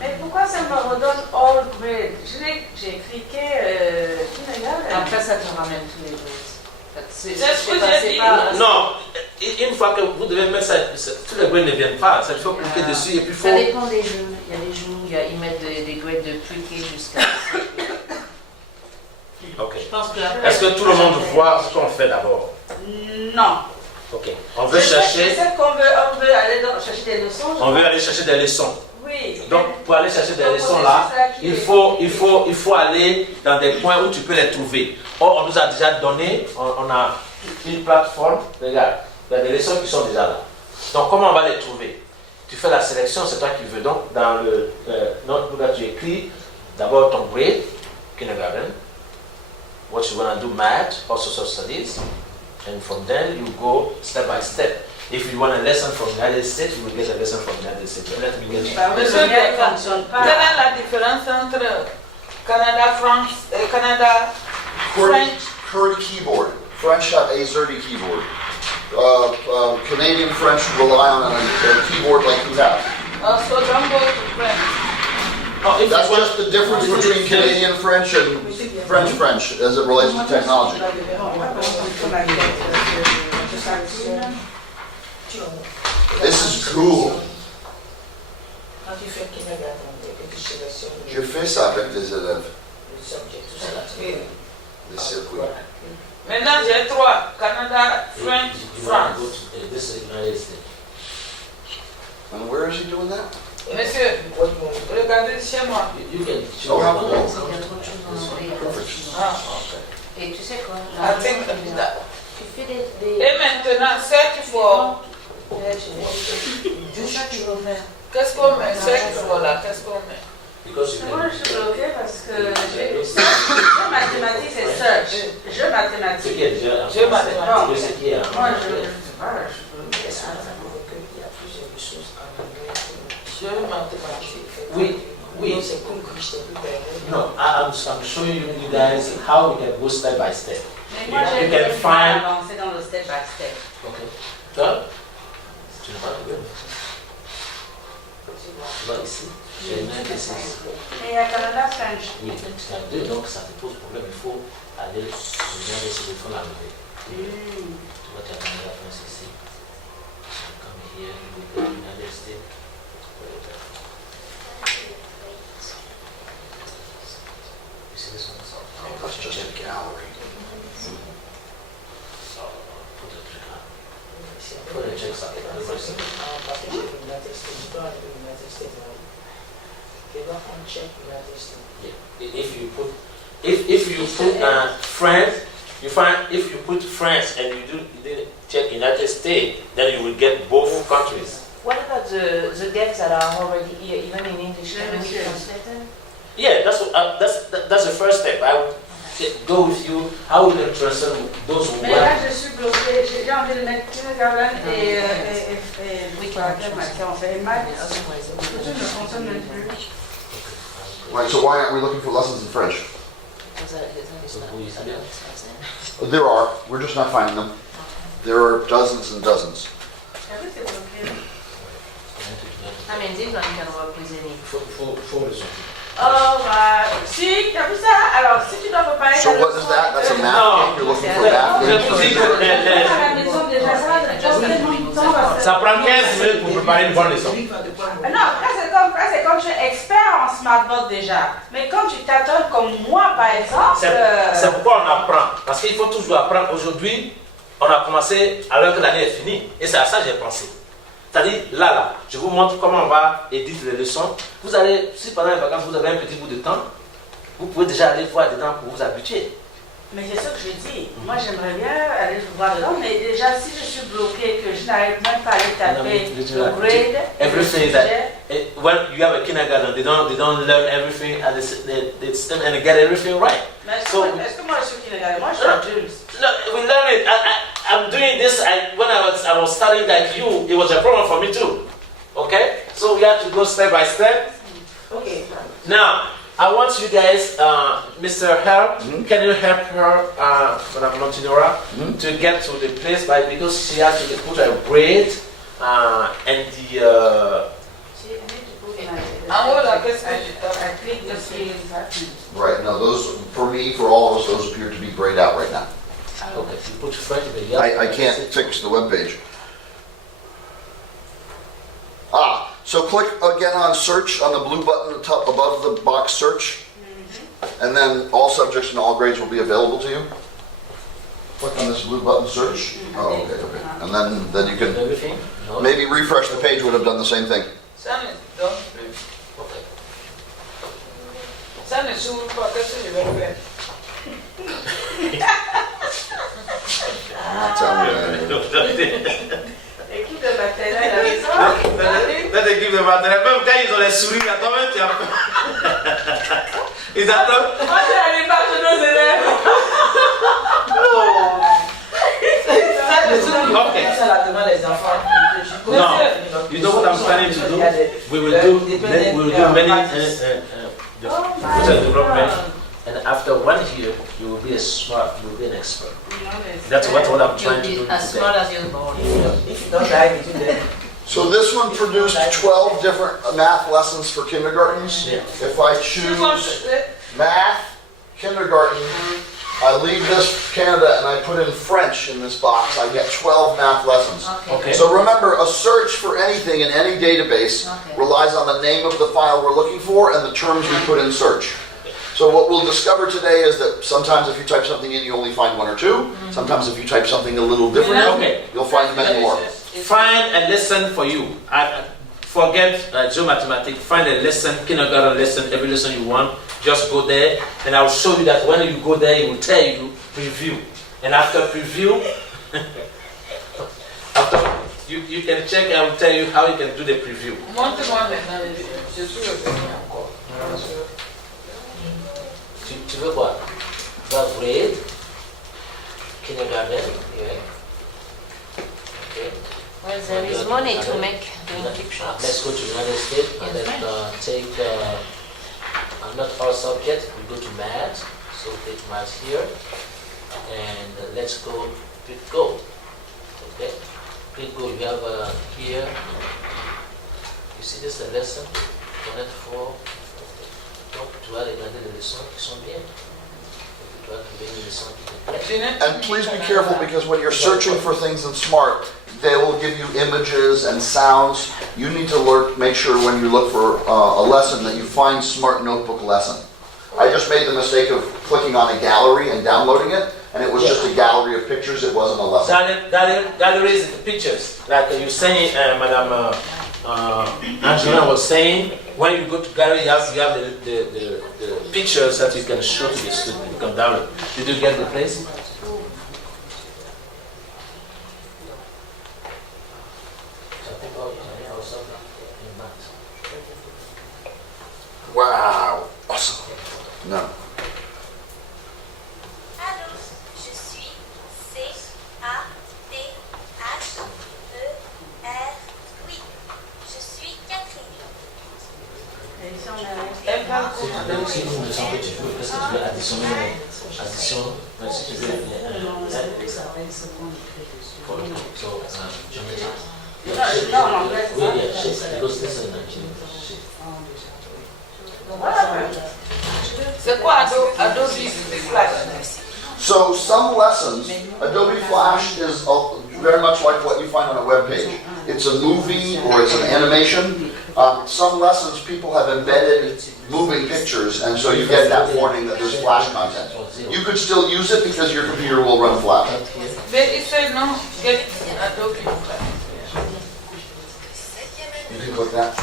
Mais pourquoi ça me redonne all grade? J'ai cliqué kindergarten. après ça te ramène tous les grades. C'est ce que j'ai dit. Non, une fois que vous devez mettre ça, tous les grades ne viennent pas. Ça, il faut cliquer dessus et puis il faut... Ça dépend des jeux. Il y a des jeux où ils mettent des grades de pre-K jusqu'à... Ok. Je pense que... Est-ce que tout le monde voit ce qu'on fait d'abord? Non. Ok. On veut Je chercher... sais qu'on veut aller chercher des leçons. On veut aller chercher des leçons. Oui. Donc, pour aller chercher des leçons là, il faut aller dans des coins où tu peux les trouver. Or, on nous a déjà donné, on a une plateforme, regarde, il y a des leçons qui sont déjà là. Donc, comment on va les trouver? Tu fais la sélection, c'est toi qui veux. Donc, dans le notebook là, tu écris d'abord ton grade, kindergarten, what you want to do, math, or social studies, and from then you go step by step. If you want a lesson from the United States, you will get a lesson from the United States. Let me get Bah, Mais le ce lien n'est ne pas- fonctionne Quelle pas. est la différence entre Canada, France, Canada, French? QWERTY keyboard. French have a ZERTY keyboard. Canadian French rely on a keyboard like you have. So don't go to French. Oh, if That's you want- just the difference between Canadian French and French as it relates to technology. This is cool. Quand tu fais kindergarten, il y a quelque chose sur Je fais ça avec des élèves, le subject, tout ça. des circuits. Voilà. Maintenant, j'ai trois. Canada, French, you want to go France. to this is United States. And where is he doing that? Monsieur, regardez chez moi. You can choose Oh, how one. cool. Il y a trop de choses dans l'anglais. Ah, ok. Et tu sais quoi? I think that. Tu fais des... Et maintenant, search for. C'est ça que tu veux faire. Qu'est-ce qu'on met? Search for là, qu'est-ce qu'on met? Because you Moi, can. je suis bloquée parce que jeu mathématiques, c'est search. Jeu Ce qui mathématiques. est déjà. Je m'attends. Ce qui est en Moi, je anglais. sais pas, je suis bloquée. Est-ce qu'on a compris qu'il y a plusieurs ressources en anglais? Je mathématiques. Oui, oui. Non, c'est cool que je t'ai vu derrière. No, I'm showing you guys how we can go step by step. Mais moi, You j'ai can du find- mal à avancer dans le step by step. l'école, tu n'as pas de problème. Tu vas ici, j'ai une indécise. Et à Canada, French. Oui, tu as deux, donc ça te pose problème. Il faut aller regarder si il faut l'enlever. Tu vas terminer la France ici. Come here, you go to United States. You see this one? That's just a gallery. Put the check on. Put the checks on. Parce que j'ai United States, je dois aller aux United States. Je dois prendre check United States. Yeah. If you put France, you find if you put France and you didn't check United States, then you will get both countries. What about the games that are already here, even in English? Can we translate them? Yeah, that's the first step. I will go with you. How we can translate those who Mais là, want. je suis bloquée. J'ai envie de mettre kindergarten et on fait maths. Tout ne fonctionne même plus. Right, so why aren't we looking for lessons in French? Because it's not there. There are, we're just not finding them. There are dozens and dozens. C'est bloqué. I mean, this one can work with any. Faut le sortir. Oh, bah, si, t'as vu ça? Alors, si tu dois préparer So ta what leçon is that? That's a avec- math game? You're looking for math Je games? te dis que À la maison, déjà, ça va prendre tellement de temps, parce que- ça prend 15 minutes pour préparer une bonne leçon. Ah non, là, c'est comme tu es expert en smartboard déjà. Mais comme tu tâtonnes comme moi, par exemple... C'est pourquoi on apprend. Parce qu'il faut toujours apprendre. Aujourd'hui, on a commencé alors que l'année est finie. Et c'est à ça que j'ai pensé. C'est-à-dire, là, je vous montre comment on va éditer les leçons. Vous allez, si pendant les vacances, vous avez un petit bout de temps, vous pouvez déjà aller voir dedans pour vous habituer. Mais c'est ça que je dis. Moi, j'aimerais bien aller voir dedans, mais déjà, si je suis bloquée, que je n'arrive même pas à aller taper le grade, Everything that when you have a kindergarten, they don't learn everything and they stand and get everything right. Mais est-ce So- que moi, je suis kindergarten? Moi, je suis adulte. No, we learn it. I'm doing this. When I was studying like you, it was a problem for me too. Okay, so we have to go step by step. Okay. Now, I want you guys, Mr. Herb, can you help her, Madame Montinora, to get to the place because she has to put her braid and the. En haut, là, qu'est-ce que tu tapes? I click the screen. Right, now those, for me, for all of us, those appear to be grayed out right now. Okay, you put French in the yellow. I can't fix the webpage. Ah, so click again on search on the blue button at the top above the box search. And then all subjects and all grades will be available to you. Click on this blue button search. Oh, okay. And then you can Everything? No? maybe refresh the page would have done the same thing. Ça ne donne plus. Okay. Ça ne s'ouvre pas. Qu'est-ce que je vais faire? Équipe de maternelle à la maison. Là, l'équipe de maternelle, même quand ils ont les souris, là, toi-même, tu as ils attendent. Moi, je n'arrive pas que nos élèves. Okay. Ça là devant les enfants. No, you know what I'm planning to do? We will do many future development, and after 1 year, you will be you will be an expert. That's what I'm trying to do You'll be as today. smart as your body. If you don't die between them. So this one produced 12 different math lessons for kindergartens. Yeah. If I choose math, kindergarten, I leave this Canada and I put in French in this box, I get 12 math lessons. Okay. So remember, a search for anything in any database relies on the name of the file we're looking for and the terms we put in search. So what we'll discover today is that sometimes if you type something in, you only find one or two. Sometimes if you type something a little different, Okay. you'll find many more. Find a lesson for you. Forget geomathematics. Find a lesson, kindergarten lesson, every lesson you want. Just go there, and I'll show you that when you go there, it will tell you preview. And after preview, you can check. I will tell you how you can do the preview. Montre-moi maintenant. Je suis revenu encore. Tu veux quoi? The grade, kindergarten, yeah. Okay. Well, there is money to make doing keep shots. Let's go to United States and then take not all subjects. We go to math. So take math here, and let's go pick gold. Okay. Click go, you have here, you see this the lesson, connect for, donc tu vas regarder les leçons qui sont bien. Tu vas trouver une leçon qui te plaît. And please be careful because when you're searching for things in Smart, they will give you images and sounds. You need to make sure when you look for a lesson that you find Smart Notebook lesson. I just made the mistake of clicking on a gallery and downloading it, and it was just a gallery of pictures, it wasn't a lesson. Galleries is the pictures. Like you saying, Madam Angela was saying, when you go to gallery, you have the pictures that you can show to the student. You can download. Did you get the place? Wow, awesome. No. Allô, je suis C-A-T-H-E-R. Oui, je suis Catherine. Et si on a elle parle Même si vous me sentez que tu veux, est-ce que tu veux additionner même si tu veux non, en anglais, c'est ça. Oui, because this is C'est quoi Adobe Flash? So some lessons, Adobe Flash is very much like what you find on a web page. It's a movie or it's an animation. Some lessons people have embedded moving pictures, and so you get that warning that there's Flash content. You could still use it because your computer will run Flash. But it says no, get Adobe Flash. You can click that.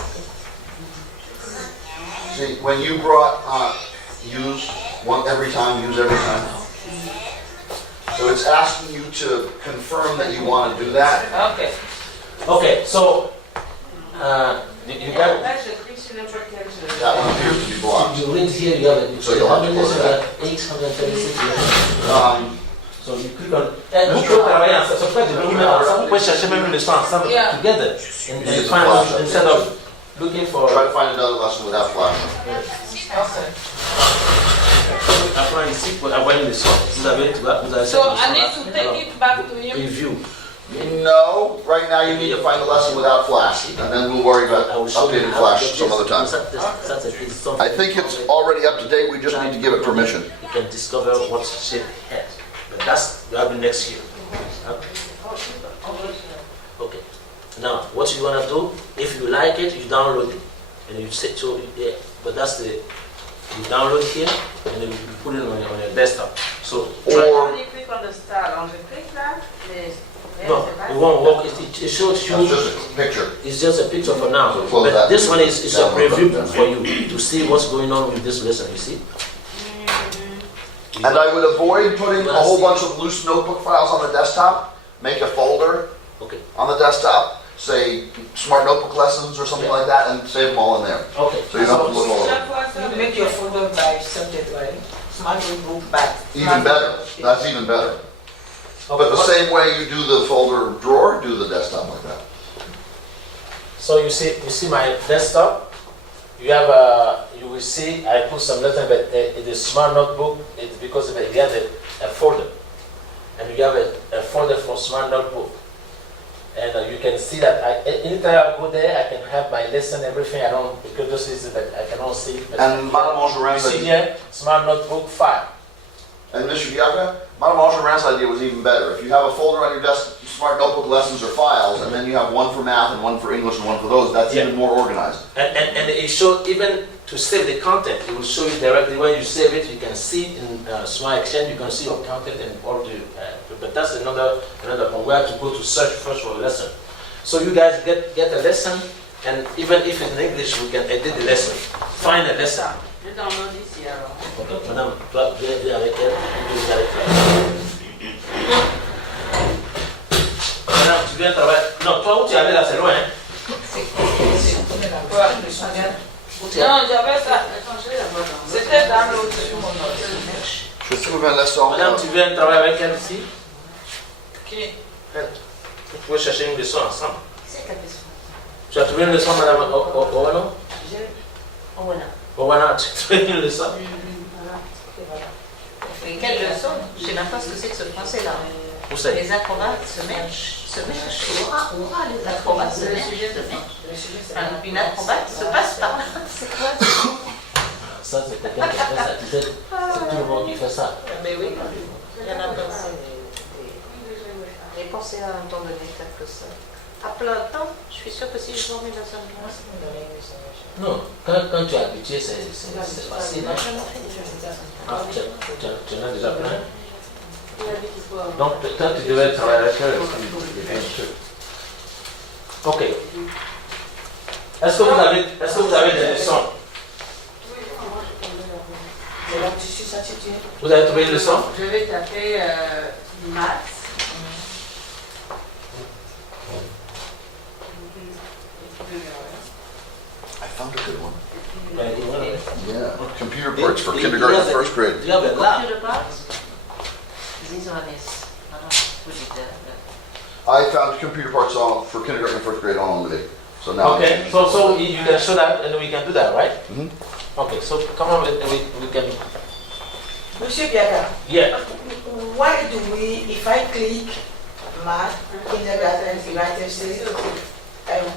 See, when you brought use one every time, use every time. So it's asking you to confirm that you want to do that. Okay. Okay, so you got Là, je clique sur n'importe quel jeu. That one appears to be blocked. you read here, you have a So you'll have to close that. 836. So you click on. Vous Mr. pouvez travailler ensemble. C'est pas du même ensemble. Vous pouvez chercher même une leçon ensemble Yeah. together. And Use find Flash. instead of looking for. Try to find another lesson without Flash. Okay. Après ici, pour avoir une leçon, vous avez So cette I need to take it back to you. Review. No, right now you need to find a lesson without Flash, and then we'll worry about I will show you updating how Flash to get some other time. I think it's already up to date, we just need to give it permission. You can discover what shape it has. But that's you have the next year. Okay. Now, what you wanna do? If you like it, you download it, and you set to yeah. But that's the you download here, and then you put it on your desktop. So Or- Quand you click on the star, on the click là, no, it won't work. It shows That's you. just a picture. It's just a picture for now. Close But that. this one is a Download preview that. for you to see what's going on with this lesson. You see. And I would avoid putting a whole bunch of loose notebook files on the desktop. Make a folder Okay. on the desktop, say Smart Notebook Lessons or something like that, and save them all in there. Okay. So you don't have to look all over. chaque fois ça, You make your folder by subject, right? Smart Notebook by. Even better, that's even better. But the same way you do the folder drawer, do the desktop like that. So you see my desktop. You have you will see I put some letter, but it is Smart Notebook. It's because you have a folder, and you have a folder for Smart Notebook. And you can see that anytime I go there, I can have my lesson, everything. I don't because this is that I cannot see. But And Madame you Angerin see said, here Smart Notebook file. and Mr. Diaga, Madame Angerin's idea was even better. If you have a folder on your desk, Smart Notebook Lessons or files, and then you have one for math and one for English and one for those, that's Yeah. even more organized. And it shows even to save the content. It will show you directly when you save it. You can see in SmartExchange. You can see your content and all the. But that's another point. We have to go to search first for a lesson. So you guys get a lesson, and even if it's in English, we can edit the lesson. Find a lesson. ça. Je download ici alors. Ok, madame, toi, viens avec elle. Viens avec elle. Madame, tu viens travailler. Non, toi où tu allais là, c'est loin. Hein? Où tu es? Non, j'avais ça. Attends, je vais la voir dans C'était dans l'autre sur mon ordinateur. Je trouve un lesson. Madame, tu viens travailler avec elle ici? Qui? Elle. Vous pouvez chercher une leçon ensemble. C'est ta question. Tu as trouvé une leçon, madame Owano? Oh, voilà. Owana, tu as trouvé une leçon? Quelle leçon? Je ne sais même pas ce que c'est que ce français-là. Où c'est? Les acrobates se mèchent. Les acrobates se mèchent. Une acrobate se passe par là. C'est quoi ça? Ça, c'est quelqu'un qui fait ça. C'est tout le monde qui fait ça. Mais oui, il y en a pensé. J'ai pensé à un temps donné faire que ça. À plein temps, je suis sûre que si je dormais dans un mois, Non, quand tu es habitué, c'est facile. Hein? Ah, tu en as déjà plein. Donc, toi, tu devais travailler avec eux. Ok. Est-ce que vous avez des leçons? Vous avez trouvé une leçon? Je vais taper maths. I found a good one. Yeah. Yeah, computer parts for kindergarten and first grade. You have a lab. computer parts. This one is, I don't know, put it there. I found computer parts for kindergarten and first grade on Monday. So now Okay, so you can show that and we can do that, right? Mhm. Okay, so come on, we can. Monsieur Biaga, Yeah. why do we, if I click math, kindergarten, United States,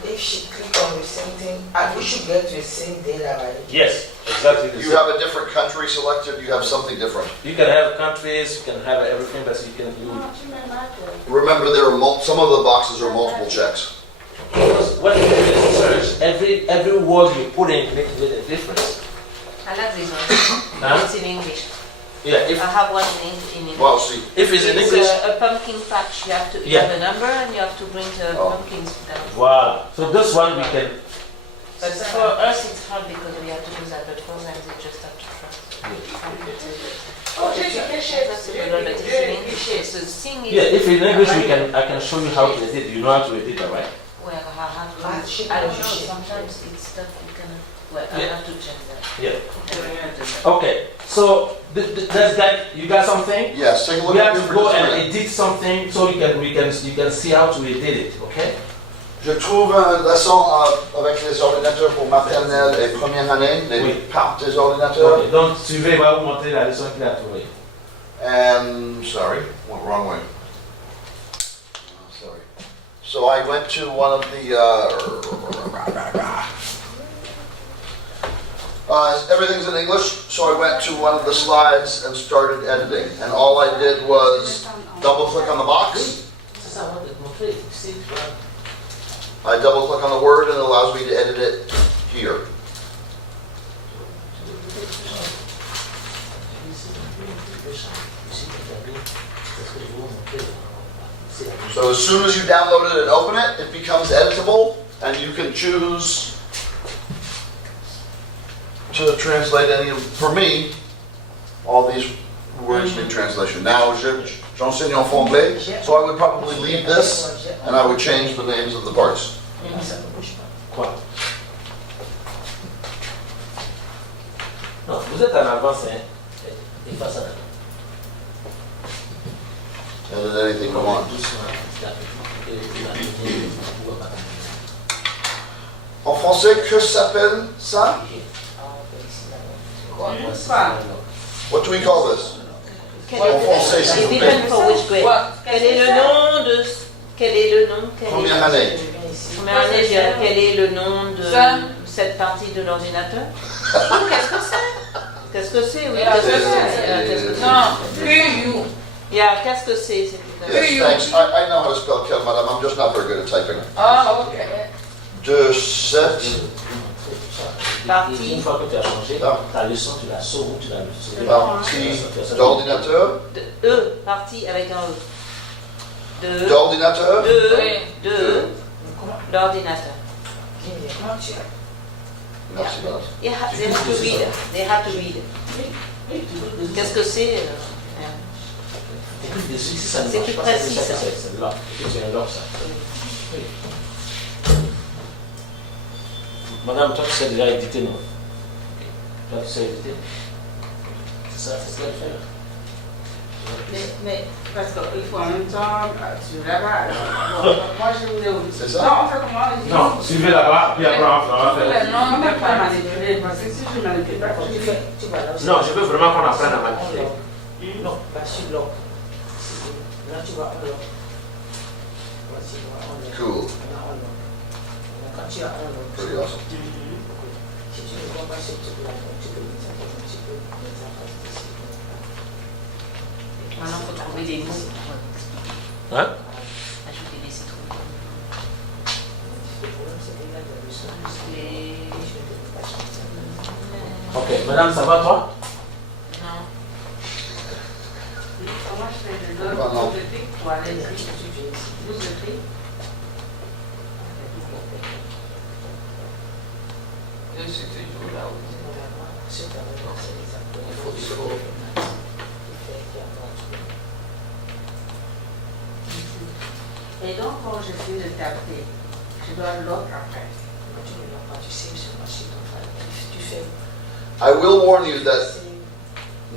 if she click on the same thing, we should get to the same data, right? Yes, exactly. you have a different country selected, you have something different. You can have countries, you can have everything, but you can do. Remember, there are some of the boxes are multiple checks. Because when you do the search, every word you put in makes a difference. I like this one. Huh? It's in English. Yeah, I have one in English. Well, see, if it's in It's English. a pumpkin patch. You have to Yeah. have a number and you have to bring the Oh. pumpkins down. Wow. So this one we can. But for us it's hard because we have to do that, but for them they just have to trust. Oh, j'ai caché. That's a good one, but it's in English. So the thing is, Yeah, if in English I can show you how to edit it. You know how to edit it, right? well, I have to, Math sheet I don't or know, sheet? sometimes it's stuff you can, well, I Yeah. have to check that. Yeah. Okay. So that's that. You got something? yes, take a look We at have to different go and display. edit something so you can see how to edit it. Okay? Je trouve une leçon avec les ordinateurs pour maternelle et première année, les Oui. parts des ordinateurs. Okay. Donc suivez, va vous montrer la leçon qu'il a trouvée. And, sorry, went wrong way. Sorry. So I went to one of the, everything's in English, so I went to one of the slides and started editing. And all I did was double click on the box, C'est ça, on va te montrer. Ici, tu vois. I double click on the word and it allows me to edit it here. So as soon as you download it and open it, it becomes editable and you can choose to translate any of, for me, all these words need translation. Now, j'enseigne en anglais, so I would probably leave this and I would change the names of the parts. Quoi? Non, vous êtes en avance, hein? Efface ça. Edit anything you want. En français, que s'appelle ça? What do we call this? En français, s'il It vous plaît. depends for which grade. Quel est le nom de... Quel est le nom? Première année. Première année, je dirais, quel est le nom de cette partie de l'ordinateur? Qu'est-ce que c'est? Qu'est-ce que c'est? Oui, qu'est-ce que c'est? Qu'est-ce que c'est? Non, Yeah, qu'est-ce que c'est? C'est tout à fait. Yes, thanks. I know how to spell kill, madam. I'm just not very good at typing. Ah, ok. De cette Partie Une fois que tu as changé, ta leçon, tu la sauves, tu la sauves. partie d'ordinateur, de E, partie avec un E. De d'ordinateur, de l'ordinateur. merci madame. They have to read. They have to read. Qu'est-ce que c'est? C'est plus précis, ça. C'est là. C'est un lock, ça. Oui. Madame, toi, tu sais déjà éditer, non? Toi, tu sais éditer? C'est ça, c'est ce qu'elle fait. Mais parce qu'il faut en même temps, tu là-bas. Moi, je voulais aussi. C'est ça? Non, on fait comment? Non, suivez là-bas, puis après on va faire. Non, on ne peut pas manipuler. Parce que si je manipule pas, je fais. Non, je veux vraiment qu'on apprenne à manipuler. Non, pas sur l'autre. Là, tu vois un lock. Voici, tu vois un lock. Cool. On a un lock. Quand tu as un lock, Pretty awesome. si tu ne vois pas ce truc-là, tu peux mettre ça comme un petit peu, mettre ça face ici. Maintenant, il faut trouver des mots. Hein? Ajouter des citrons. Le problème, c'est qu'il y a des leçons. Ok, madame, ça va toi? Non. Comment je fais de l'autre? Bah, non. Double clic pour aller ici. Double clic. Et donc, quand je finis de taper, je dois lock après. Tu ne l'as pas, tu sais, sur ma machine, tu fais. I will warn you that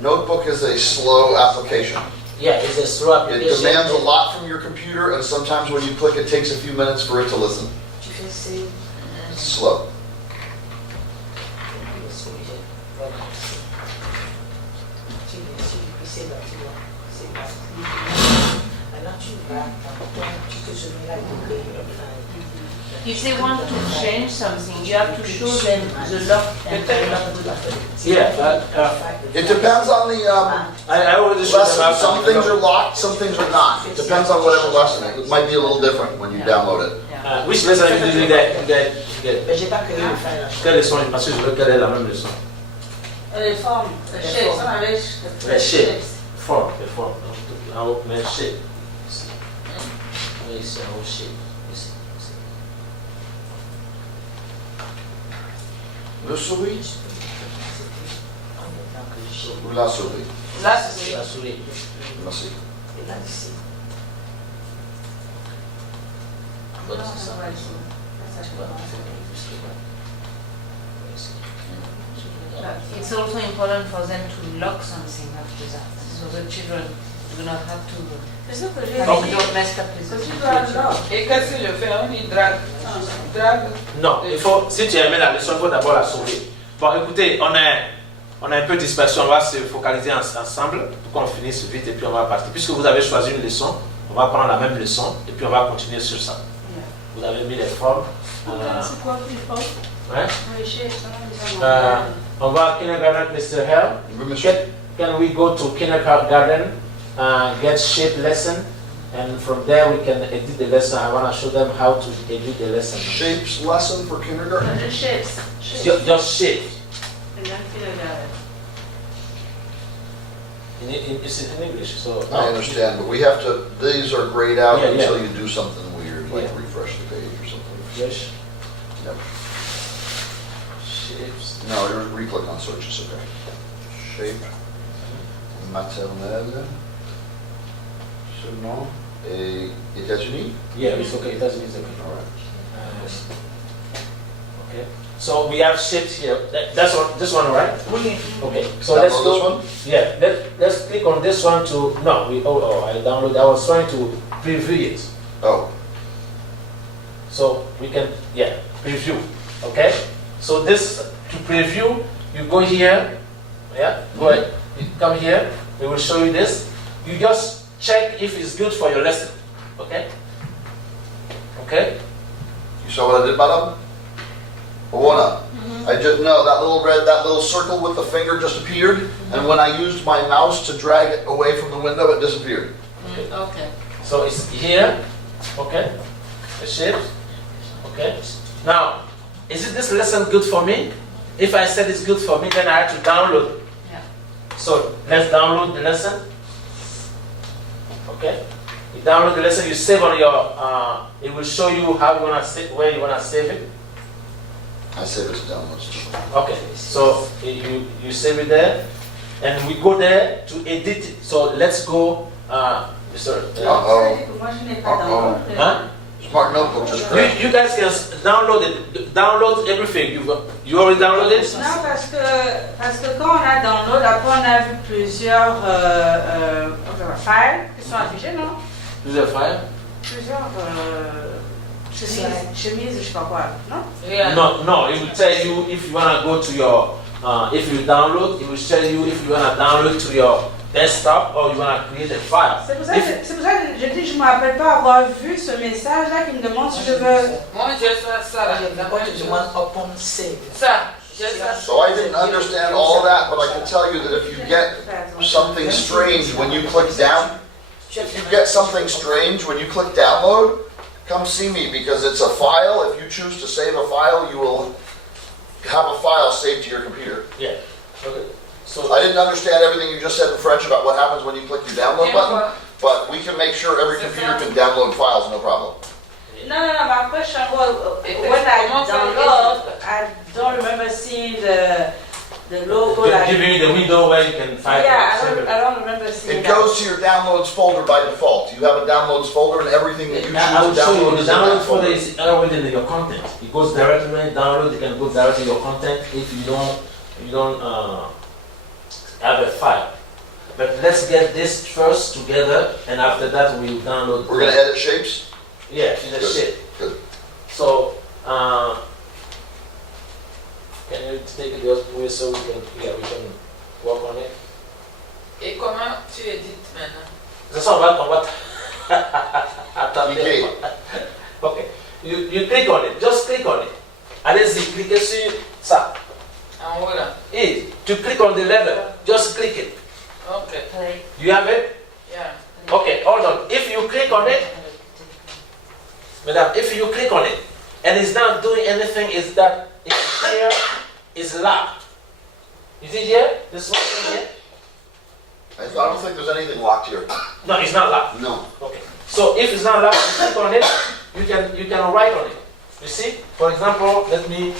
Notebook is a slow application. Yeah, it's a slow It application. demands a lot from your computer, and sometimes when you click, it takes a few minutes for it to listen. Tu fais save. It's slow. If they want to change something, you have to show them the lock and the lock button. Yeah, It depends on the I already showed them lesson. how Some things are locked, some things are not. It depends on whatever lesson. It might be a little different when you download it. Which lesson you do that? Mais j'ai pas créé le file. Quelle leçon? Parce que je veux qu'elle ait la même leçon. Les formes, les shapes, on avait Les shapes. Form, the form. I will make shape. Ici, I will shape. Ici. Le souris ou la souris? Là, c'est La souris. Merci. Et là, ici. Bon, c'est ça. It's also important for them to lock something after that, so the children do not have to. C'est ce que j'ai They dit. don't mess up with Que the tu dois future. lock. Et qu'est-ce que je fais? On dit drag. Drag. Non, il faut, si tu aimais la leçon, il faut d'abord la sauver. Bon, écoutez, on a un peu de dispersion, on va se focaliser ensemble pour qu'on finisse vite et puis on va partir. Puisque vous avez choisi une leçon, on va prendre la même leçon et puis on va continuer sur ça. Vous avez mis les formes. C'est quoi plus fort? Ouais. Les shapes, ça, On va à kindergarten, Mr. Hell. Oui, monsieur. Can we go to kindergarten, get shape lesson, and from there we can edit the lesson. I want to show them how to edit the lesson. Shapes lesson for kindergarten? Les shapes. Just shape. Et then kindergarten. It's in English, so. I understand, but we have to, these are grayed out Yeah, until yeah. you do something weird, like Yeah. refresh the page or something. Yes. Yep. Shapes. No, re-click on search, it's okay. Shape. Maternelle. Surnom. Et États-Unis? Yeah, it's okay. It doesn't mean it's okay. All right. Okay. So we have shapes here. That's one. This one, right? Oui. Okay. So Download let's this go. one? Yeah. Let's click on this one to. No. I download. I was trying to preview it. Oh, So we can. Yeah. Preview. Okay. So this to preview, you go here. Yeah. Go ahead. You come here. We will show you this. You just check if it's good for your lesson. Okay. Okay. you saw what I did, madam? Owana. I just, no, that little circle with the finger just appeared, and when I used my mouse to drag it away from the window, it disappeared. Okay. So it's here, okay, the shapes, okay. Now, is it this lesson good for me? If I said it's good for me, then I have to download. Yeah. So let's download the lesson. Okay. You download the lesson, you save on your. It will show you how you wanna save, where you wanna save it. I save it to downloads too. Okay. So you save it there, and we go there to edit it. So let's go. Sorry. Uh-oh. Moi, je n'ai pas d'envol. Huh? Smart Notebook just crashed. You guys can download it. Download everything. You already downloaded it? Non, parce que quand on a download, après on a vu plusieurs files qui sont affichés, non? Plusieurs files? Plusieurs chemises, je sais pas quoi, non? Yeah. No. It will tell you if you wanna go to your. If you download, it will tell you if you wanna download to your desktop or you want to create a file. C'est pour ça que je dis, je ne me rappelle pas avoir vu ce message-là qui me demande si je veux. Moi, je fais ça là. The one upon save. Ça, je fais ça. So I didn't understand all of that, but I can tell you that if you get something strange when you click down, if you get something strange when you click download, come see me because it's a file. If you choose to save a file, you will have a file saved to your computer. Yeah. Okay. So I didn't understand everything you just said in French about what happens when you click your download button, but we can make sure every computer can download files, no problem. No, my question was, when I download, I don't remember seeing the logo. giving you the window where you can find Yeah, it. I don't remember seeing It that. goes to your downloads folder by default. You have a downloads folder and everything that you I will choose to show you, download the is in download that folder folder. is already in your content. It goes directly when you download, you can go directly to your content if you don't have a file. But let's get this first together and after that we'll download. We're gonna edit shapes? Yeah, to the Good, shape. good. So, can you take it just away so we can work on it? Et comment tu édites maintenant? That's all about what. Okay. Okay. You click on it. Just click on it. Allez-y, cliquez sur ça. En haut là. Et to click on the letter, just click it. Ok. Play. You have it? Yeah. Okay, hold on. If you click on it, madam, if you click on it and it's not doing anything, is that it's here is locked. Is it here? This one here? I don't think there's anything locked here. No, it's not locked. No. Okay. So if it's not locked, you click on it, you can write on it. You see? For example, let me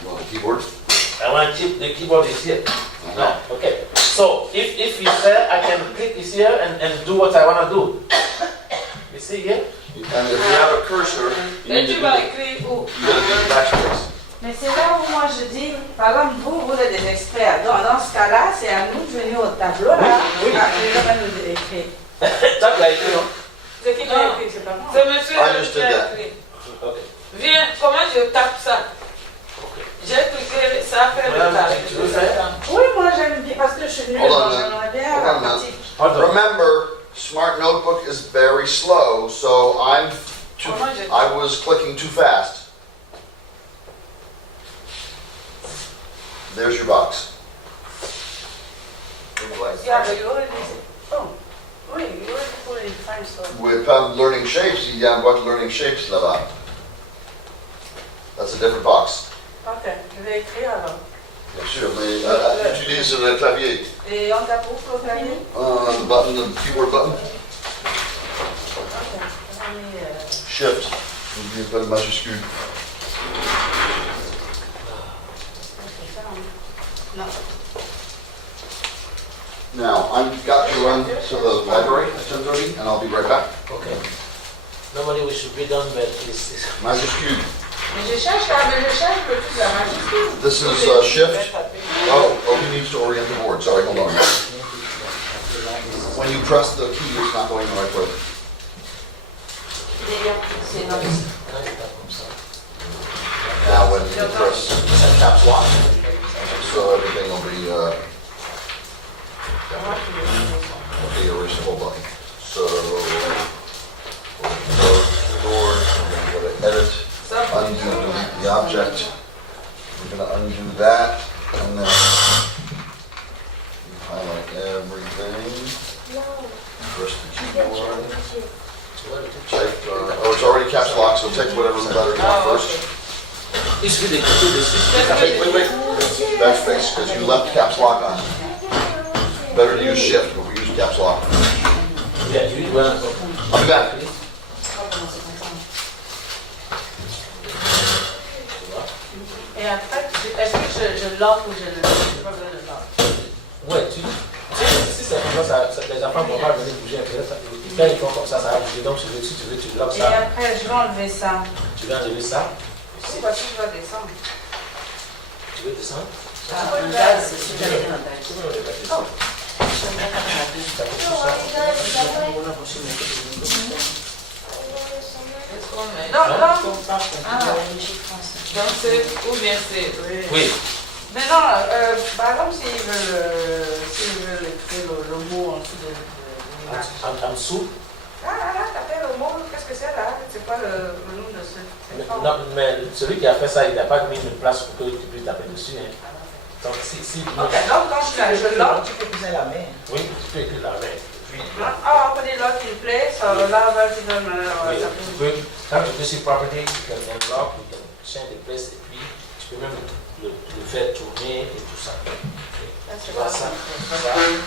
You want the keyboard? I want to keep the keyboard is here. No. Okay. So if it's there, I can click this here and do what I want to do. You see here? And if you have a cursor, you Et need to tu do vas the, écrire où? you gotta do the backspace. Mais c'est là où moi je dis, par exemple, vous êtes des experts. Dans ce cas-là, c'est à nous de venir au tableau là. Oui. Et là, nous écrire. That's like you know. C'est qui doit écrire, c'est pas moi. C'est monsieur I just qui did a that. écrit. Okay. Viens, comment je tape ça? J'ai cliqué, ça fait le Madame, tape. tu veux faire? Oui, moi j'aime bien parce que je suis venue Hold on, dans man. un bien Hold on, la man. petite. Hold on. Remember, Smart Notebook is very slow, so I was clicking too fast. There's your box. Yeah, but you already oh, oui, you already put it in French, so. With learning shapes, il y a une boîte learning shapes là-bas. That's a different box. Ok, je vais écrire alors. Bien sûr, mais utilise le clavier. Et on tape où pour le clavier? The button, the keyboard button. Ok, j'en ai, Shift. N'oubliez pas le majuscule. c'est ça, hein. Non. Now, I've got to run to the library at 10:30, and I'll be right back. Okay. Normally we should be done, but it's Majuscule. Mais je cherche le truc de la majuscule. This is shift. Oh, he needs to orient the board. Sorry, hold on. When you press the key, it's not going the right way. C'est non. Now, when you press caps lock, so everything will be the erasable button. So, we'll close the door, we're going to go to edit, undo, delete the object. We're going to undo that, and then you highlight everything. Press the keyboard. Type, oh, it's already caps lock, so take whatever letter you want first. it's really good. Wait. Backspace, because you left caps lock on. Better to use shift, but we use caps lock. Yeah, you well. I'll be back. Et après, est-ce que je lock ou je ne pas besoin de lock? Ouais, si c'est comme ça, les enfants vont pas venir bouger un peu. Quand ils font comme ça va bouger. Donc, si tu veux, tu bloques Et ça. après, je vais enlever ça. Tu vas enlever ça. C'est parce que je dois descendre. Tu veux descendre? Un gaz, c'est déjà un gaz. Tu peux enlever ça. Qu'est-ce qu'on met? Non, non. Donc c'est ou bien c'est. Oui. Mais non, par exemple, s'ils veulent écrire le En dessous. Là, t'appelles au mot, qu'est-ce que c'est là? C'est quoi le nom de ce... Non, mais celui qui a fait ça, il n'a pas mis une place pour que tu puisses taper dessus. Hein. Donc, si Ok, donc quand je lock, Tu peux poser la main. oui, tu peux écrire la main. Puis, on peut dire lock in place, là, va tu donnes... oui, tu peux, quand tu peux sur property, tu peux unlock, tu peux change de place et puis tu peux même le faire tourner et tout ça. Tu vois ça,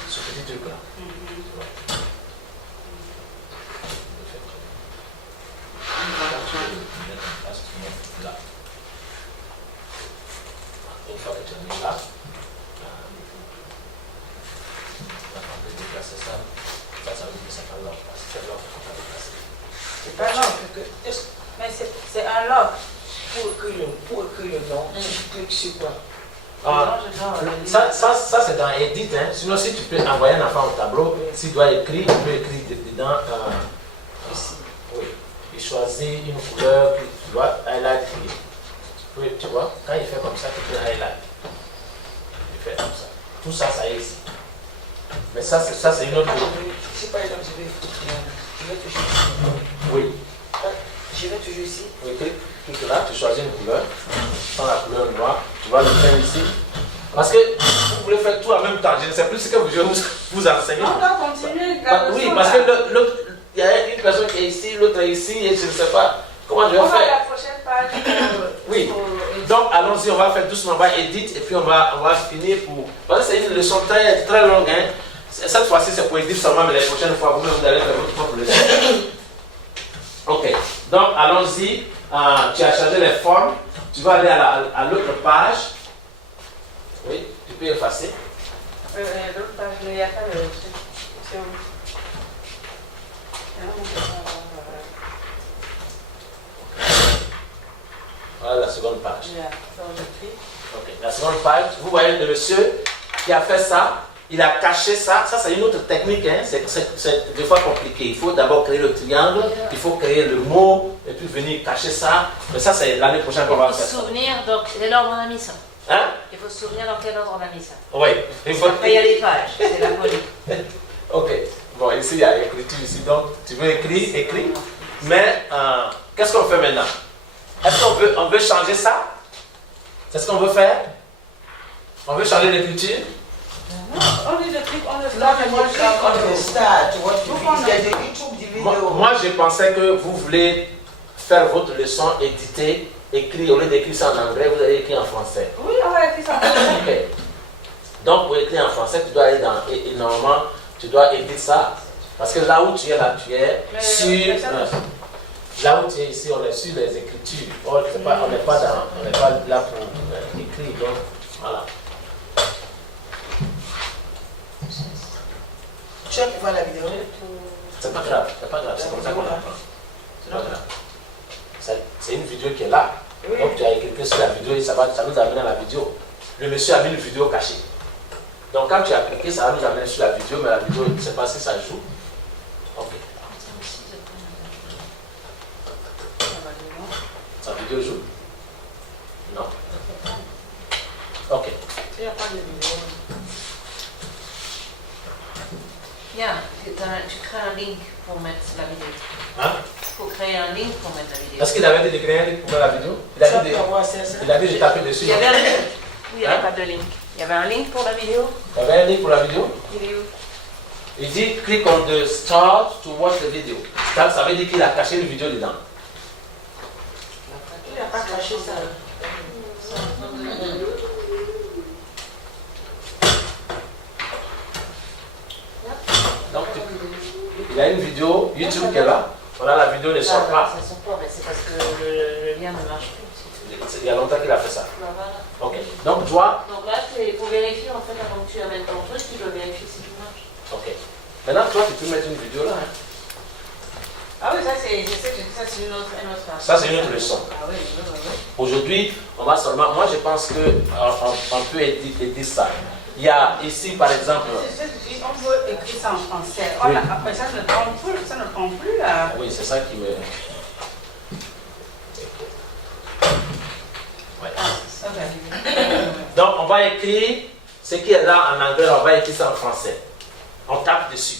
ce petit truc là. Là. Une fois que tu as mis là, on peut déplacer ça. Ça veut dire que ça fait lock. C'est lock qu'on va déplacer. C'est pas lock, mais c'est un lock. Pour écrire le nom, tu cliques sur quoi? Ça c'est dans Edit. Hein. Sinon, si tu peux envoyer un enfant au tableau, s'il doit écrire, tu peux écrire dedans. Oui. Il choisit une couleur que tu dois highlight. Oui, tu vois, quand il fait comme ça, tu peux highlight. Il fait comme ça. Tout ça, ça est ici. Mais ça c'est une autre couleur. Si par exemple je vais toucher ici. Oui. Je vais toujours ici. Oui, clique là, tu choisis une couleur. Tu prends la couleur noire, tu vas le faire ici. Parce que vous voulez faire tout en même temps. Je ne sais plus ce que je vais vous enseigner. On doit continuer. Oui, parce que il y a une personne qui est ici, l'autre est ici, et je ne sais pas comment je vais On va à faire. la prochaine page. Oui. Donc allons-y, on va faire doucement, on va éditer et puis on va finir pour. Parce que c'est une leçon très, très longue. Hein. Cette fois-ci c'est pour éditer seulement, mais les prochaines fois vous-même vous allez faire votre propre leçon. Ok. Donc allons-y. Tu as changé les formes. Tu vas aller à l'autre page. Oui, tu peux effacer. L'autre page, mais il n'y a pas le. C'est où? Voilà la seconde page. Ok, la seconde page, vous voyez le monsieur qui a fait ça, il a caché ça. Ça, c'est une autre technique, hein. C'est des fois compliqué. Il faut d'abord créer le triangle, il faut créer le mot, et puis venir cacher ça. Mais ça, c'est l'année prochaine qu'on va faire. Il faut se souvenir, donc, quel ordre on a mis ça? Hein? Il faut se souvenir dans quel ordre on a mis ça. Oui, il faut. Après, il y a les pages, c'est la folie. Ok, bon, ici, il y a écriture ici, donc tu veux écrire, écris. Mais, qu'est-ce qu'on fait maintenant? Est-ce qu'on veut changer ça? C'est ce qu'on veut faire? On veut changer l'écriture? On dit le truc, on le Non, mais moi je clique on le start. Tu vois, il y a des YouTube, des vidéos. Moi, je pensais que vous voulez faire votre leçon, éditer, écrire. Au lieu d'écrire ça en anglais, vous allez écrire en français. Oui, on va écrire ça. Ok. Donc, pour écrire en français, tu dois aller dans. Et normalement, tu dois éditer ça. Parce que là où tu es, sur. Là où tu es ici, on est sur les écritures. On n'est pas là pour écrire. Donc, voilà. Tu as pu voir la vidéo? C'est pas grave, c'est comme ça qu'on apprend. C'est pas grave. C'est une vidéo qui est là. Oui. Donc tu as cliqué sur la vidéo et ça nous amène à la vidéo. Le monsieur a mis une vidéo cachée. Donc quand tu as cliqué, ça va nous amener sur la vidéo, mais la vidéo, je ne sais pas si ça joue. Ok. Sa vidéo joue? Non. Ok. Il n'y a pas de vidéo. Bien, tu crées un link pour mettre la vidéo. Hein? Il faut créer un link pour mettre la vidéo. Est-ce qu'il avait dit de créer un link pour mettre la vidéo? Il a dit de taper dessus. Il y avait un link. Oui, il n'y avait pas de link. Il y avait un link pour la vidéo. Il y avait un link pour la vidéo? Il est où? Il dit click on the start to watch the video. Ça veut dire qu'il a caché une vidéo dedans. Il n'a pas caché ça. Donc, il y a une vidéo YouTube qui est là. Voilà, la vidéo ne sort pas. Ça ne sort pas, mais c'est parce que le lien ne marche plus. Il y a longtemps qu'il a fait ça. Voilà. Ok. Donc, toi. Donc là, il faut vérifier en fait avant que tu amènes ton truc, tu dois vérifier si tout marche. Ok. Maintenant, toi, tu peux mettre une vidéo là. Hein. Ah oui, ça c'est une autre phase. Ça, c'est une autre leçon. Ah oui, oui, oui. Aujourd'hui, on va seulement. Moi, je pense qu'on peut éditer ça. Il y a ici, par exemple. On peut écrire ça en français. Oui. Après, ça ne prend plus. Oui, c'est ça qui me. Ouais. Donc, on va écrire ce qui est là en anglais, on va écrire ça en français. On tape dessus.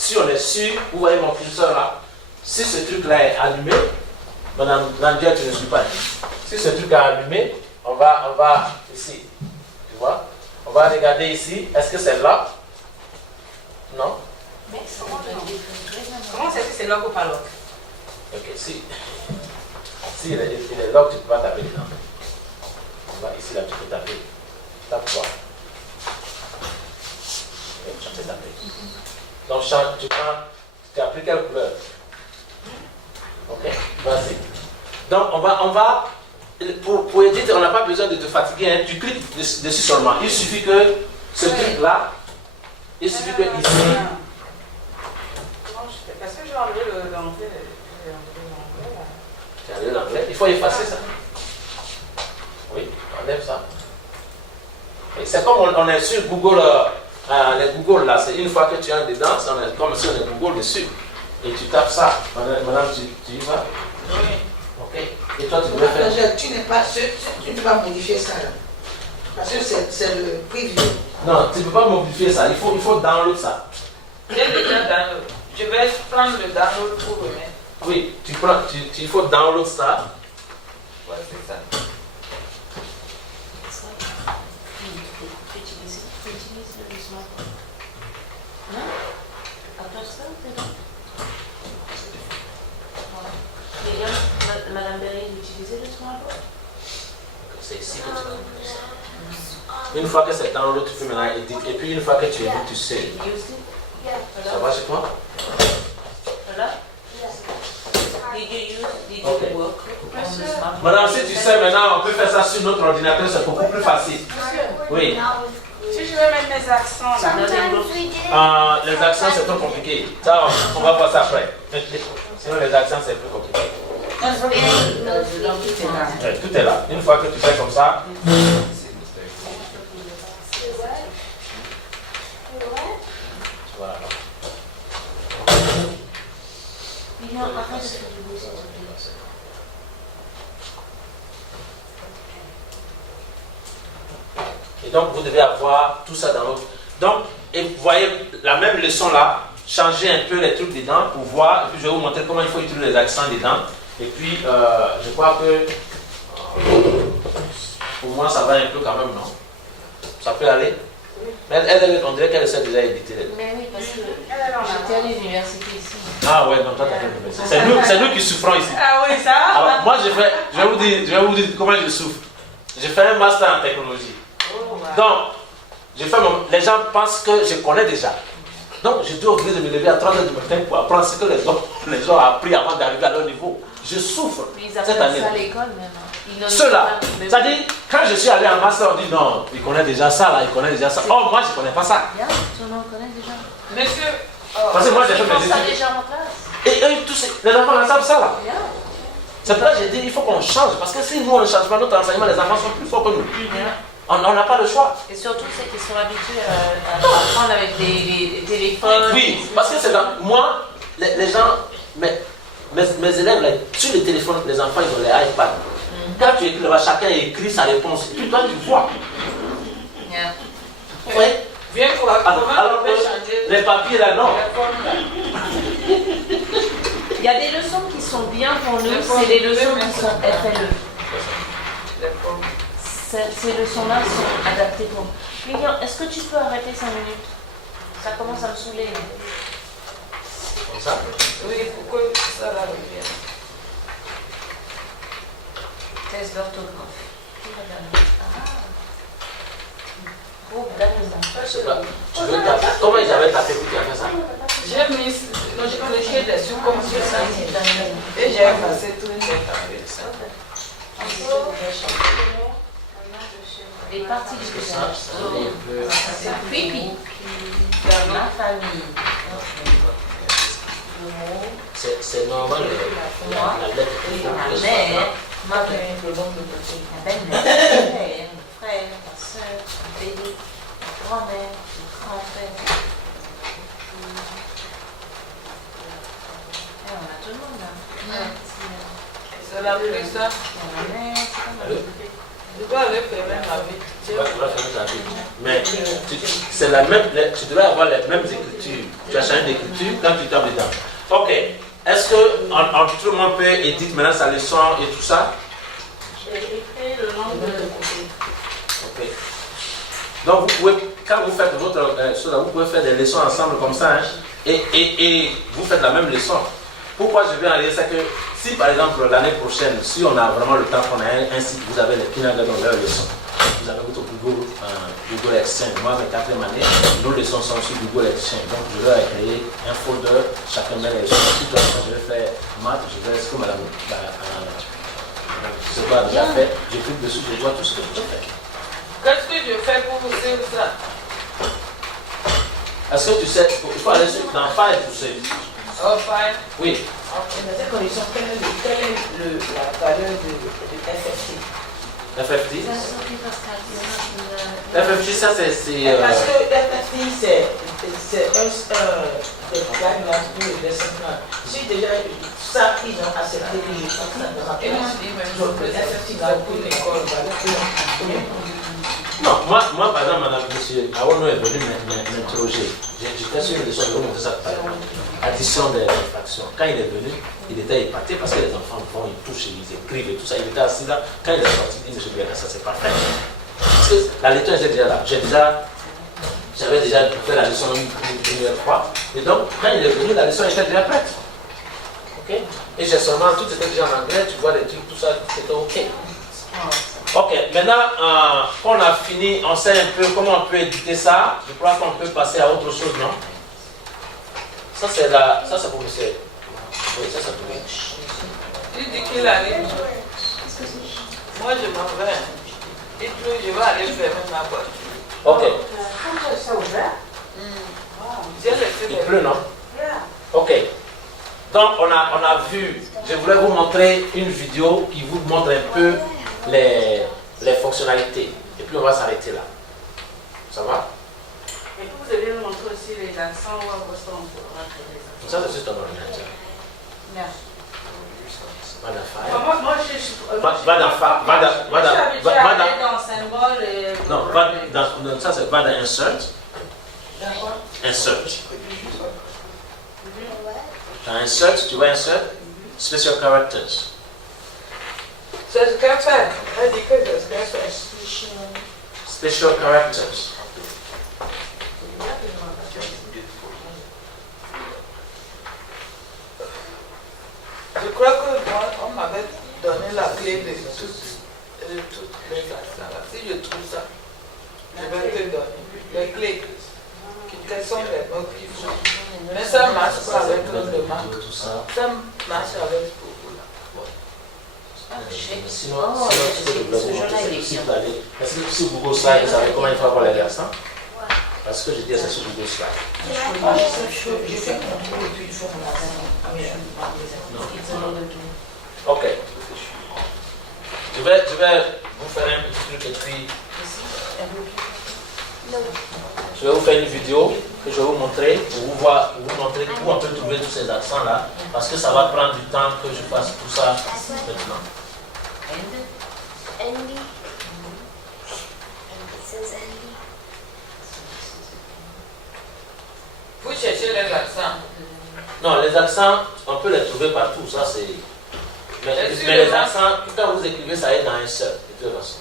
si on est sûr, vous voyez mon curseur là, si ce truc-là est allumé, Madame Nandia, tu ne suis pas. Si ce truc est allumé, on va ici. Tu vois? On va regarder ici. Est-ce que c'est là? Non? Mais comment c'est que c'est lock ou pas lock? Ok, si il est lock, tu ne peux pas taper dedans. On va ici, là, tu peux taper. Tape quoi? Ok, tu peux taper. Donc, tu as pris quelle couleur? Ok, vas-y. Donc, on va pour éditer, on n'a pas besoin de te fatiguer, hein. Tu cliques dessus seulement. Il suffit que ce truc-là, il suffit que ici. Comment je fais? Parce que j'ai enlevé l'anglais. Tu as enlevé l'anglais. Il faut effacer ça. Oui, enlève ça. C'est comme on est sur Google, les Google là, c'est une fois que tu es dedans, c'est comme si on est Google dessus. Et tu tapes ça. Madame, tu y vas? Oui. Ok. Et toi, tu devrais faire. Tu ne peux pas modifier ça là. Parce que c'est le preview. Non, tu ne peux pas modifier ça. Il faut download ça. J'ai déjà download. Je vais prendre le download pour remettre. Oui, il faut download ça. Ouais, c'est ça. Madame Berry, vous utilisez le smartphone? C'est ici que tu downloads ça. Une fois que c'est download, tu peux maintenant éditer. Et puis une fois que tu édites, tu sais. Ça va chez toi? Voilà. Did you work on the smartphone? Madame, si tu sais maintenant, on peut faire ça sur notre ordinateur, c'est beaucoup plus facile. Oui. Si je veux mettre mes accents là. Les accents, c'est trop compliqué. Ça, on va voir ça après. Sinon, les accents, c'est plus compliqué. Tout est là. Une fois que tu fais comme ça. Voilà. Et donc, vous devez avoir tout ça dans l'autre. Donc, et vous voyez la même leçon là, changer un peu les trucs dedans pour voir. Et puis, je vais vous montrer comment il faut utiliser les accents dedans. Et puis, je crois que pour moi, ça va un peu quand même, non? Ça peut aller? Mais elle, on dirait qu'elle essaie déjà d'éditer. Mais oui, parce que j'étais à l'université ici. Ah ouais, donc toi, t'as fait l'université. C'est nous qui souffrons ici. Ah oui, ça. Alors, moi, je vais vous dire comment je souffre. J'ai fait un master en technologie. Donc, les gens pensent que je connais déjà. Donc, je dois obliger de me lever à 3h du matin pour apprendre ce que les gens ont appris avant d'arriver à leur niveau. Je souffre cette année. Ça à l'école même. Ceux-là, c'est-à-dire, quand je suis allé en master, on dit non, il connaît déjà ça, là, il connaît déjà ça. Oh, moi, je ne connais pas ça. Bien, tout le monde connaît déjà. Monsieur, Parce que moi, j'ai fait mes ça études. déjà en classe. Et eux, tous les enfants, là, savent ça, là. C'est pour ça que j'ai dit, il faut qu'on change. Parce que si nous, on ne change pas notre enseignement, les enfants sont plus forts que nous. On n'a pas le choix. Et surtout, c'est qu'ils sont habitués à apprendre avec des téléphones. Oui, parce que c'est dans... Moi, les gens, mes élèves, là, sur les téléphones, les enfants, ils ont les iPads. Quand tu écris, là, chacun écrit sa réponse. Et puis toi, tu vois. Yeah. Oui. viens pour Alors comment on peut que changer les papiers, là, non. la forme là. Il y a des leçons qui sont bien pour nous, c'est des leçons qui sont FLE. La forme. Ces leçons-là sont adaptées pour nous. Lilian, est-ce que tu peux arrêter 5 minutes? Ça commence à me saouler. Comme ça. Oui, pour que ça va revienne. Test d'orthographe. Groupe d'amusement. Tu veux taper? Comment j'avais tapé pour faire ça? J'ai mis, non, j'ai corrigé dessus comme sur ça. Et j'ai effacé tout, j'ai tapé ça. Les parties du Ça, c'est creepy. Dans ma famille. c'est normal, Moi, la lettre. ma mère, ma belle, ma belle-mère, mon frère, ma soeur, ma bébé, ma grand-mère, mon grand-père. Et on a tout le monde là. Ça l'a pris ça. Ma mère, c'est pas mal. Je dois aller fermer ma vie. Tu vas fermer ta vie. Mais c'est la même, tu devrais avoir les mêmes écritures. Tu as changé d'écriture quand tu tombes dedans. Ok. Est-ce que tout le monde peut éditer maintenant sa leçon et tout ça? J'ai écrit le nom de... Ok. Donc vous pouvez, quand vous faites votre vous pouvez faire des leçons ensemble comme ça, hein, et vous faites la même leçon. Pourquoi je viens en dire, c'est que si par exemple l'année prochaine, si on a vraiment le temps qu'on a un site, vous avez les kindergarten dans leur leçon, vous avez votre Google Exchange. Moi, mes 4e année, nos leçons sont sur Google Exchange. Donc je vais créer un folder, chacun met les leçons. Si toi, je vais faire maths, je vais, est-ce que madame, je sais pas, déjà fait, je clique dessus, je vois tout ce que je fais. Qu'est-ce que je fais pour vous dire ça? Est-ce que tu sais, il faut aller dans File pour ça. Oh, fine. Oui. Dans cette condition, quelle est la valeur de FFT? FFT? FFT, ça c'est... Parce que FFT, c'est un guideline pour les centrales. Si déjà ça, ils ont accepté que je fasse ça dans ma classe, donc le FFT va pour l'école, Non, moi par exemple, madame, monsieur Awono est venu m'interroger. J'étais sur une leçon, je vais vous montrer ça tout à l'heure. Addition des fractions. Quand il est venu, il était épaté parce que les enfants vont, ils touchent, ils écrivent et tout ça. Il était assis là. Quand il est sorti, il dit, monsieur Béla, ça c'est parfait. Parce que la lecture était déjà là. J'avais déjà fait la leçon une première fois. Et donc, quand il est venu, la leçon était déjà prête. Ok? Et j'ai seulement, tout était déjà en anglais, tu vois les trucs, tout ça, c'était ok. Ok, maintenant qu'on a fini, on sait un peu comment on peut éditer ça. Je crois qu'on peut passer à autre chose, non? Ça c'est pour monsieur. Oui, ça c'est pour lui. Il dit qu'il arrive. Moi je m'en vais. Il pleut, je vais aller fermer ma voiture. Ok. Quand c'est ouvert? J'ai laissé Il pleut, non? Ok. Donc on a vu, je voulais vous montrer une vidéo qui vous montre un peu les fonctionnalités. Et puis on va s'arrêter là. Ça va? Et puis vous devez nous montrer aussi les accents où on pourra créer les accents. Ça c'est sur ton ordinateur. Non. Va dans File. Moi je suis... Va dans File. Je suis habituée à aller dans symbole et... Non, ça c'est va dans Insert. D'accord. Insert. Dans Insert, tu vois Insert? Special Characters. C'est ce qu'elle fait. Elle dit que c'est ce qu'elle fait. Special Characters. Je crois que moi, on m'avait donné la clé de toutes les accents. Si je trouve ça, je vais te donner les clés. Quels sont les mots qu'il faut. Mais ça ne marche pas avec le demande. Ça marche avec beaucoup là. Sinon, est-ce que sur Google Slide, vous savez comment il faut avoir les accents? Parce que je dis c'est sur Google Slide. Je fais mon tour et puis je fais mon accent. Ok. Je vais vous faire un petit truc et puis je vais vous faire une vidéo que je vais vous montrer pour vous montrer où on peut trouver tous ces accents là, parce que ça va prendre du temps que je fasse tout ça maintenant. Andy. It says Andy. Vous cherchez les accents. Non, les accents, on peut les trouver partout, ça c'est... Mais les accents, quand vous écrivez, ça est dans un seul, de toute façon.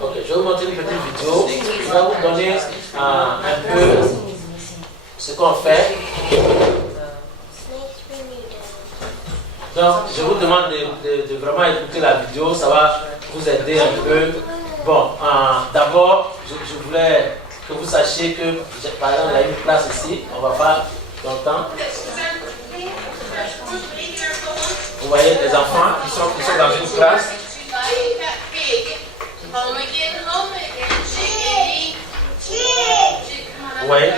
Ok, je vais vous montrer une petite vidéo qui va vous donner un peu ce qu'on fait. Donc, je vous demande de vraiment écouter la vidéo, ça va vous aider un peu. Bon, d'abord, je voulais que vous sachiez que, par exemple, il y a une classe ici, on ne va pas longtemps. Vous voyez les enfants qui sont dans une classe. Vous voyez?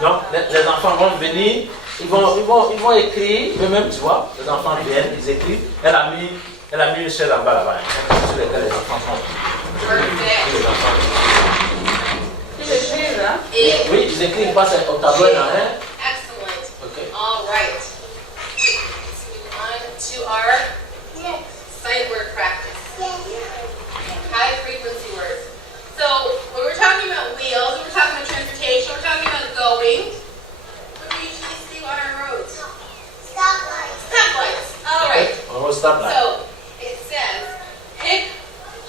Donc, les enfants vont venir, ils vont écrire, eux-mêmes, tu vois, les enfants viennent, ils écrivent. Elle a mis Elle a mis une chaise en bas là-bas, hein, sur laquelle les enfants sont. Perfect. Les enfants. Il écrit là. Et Oui, ils écrivent pas au tableau là, hein. excellent. Ok. All right. Let's move on to our sight word practice. High frequency words. So when we're talking about wheels, we're talking about transportation, we're talking about going. What do we usually see on our roads? Stoplights. All right. On va stop là. So it says, pick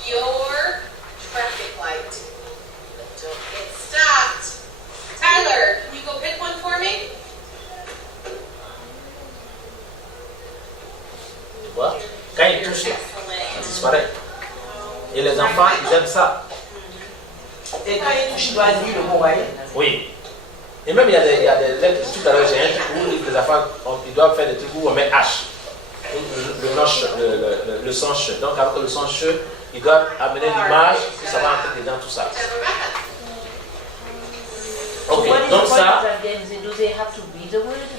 your traffic light. Don't get stopped. Tyler, can you go pick one for me? Tu vois? Quand ils touchent là, ça Excellent. disparaît. Et les enfants, ils aiment ça. Et quand il touche, il doit dire le mot, voyez. Oui. Et même il y a des lettres, tout à l'heure j'ai un truc où les enfants, ils doivent faire des trucs où on met H. Le son che. Donc avec le son che, ils doivent amener l'image, puis ça va entrer dedans tout ça. Ok, What is donc the point ça, of that game? Do they have to read the word?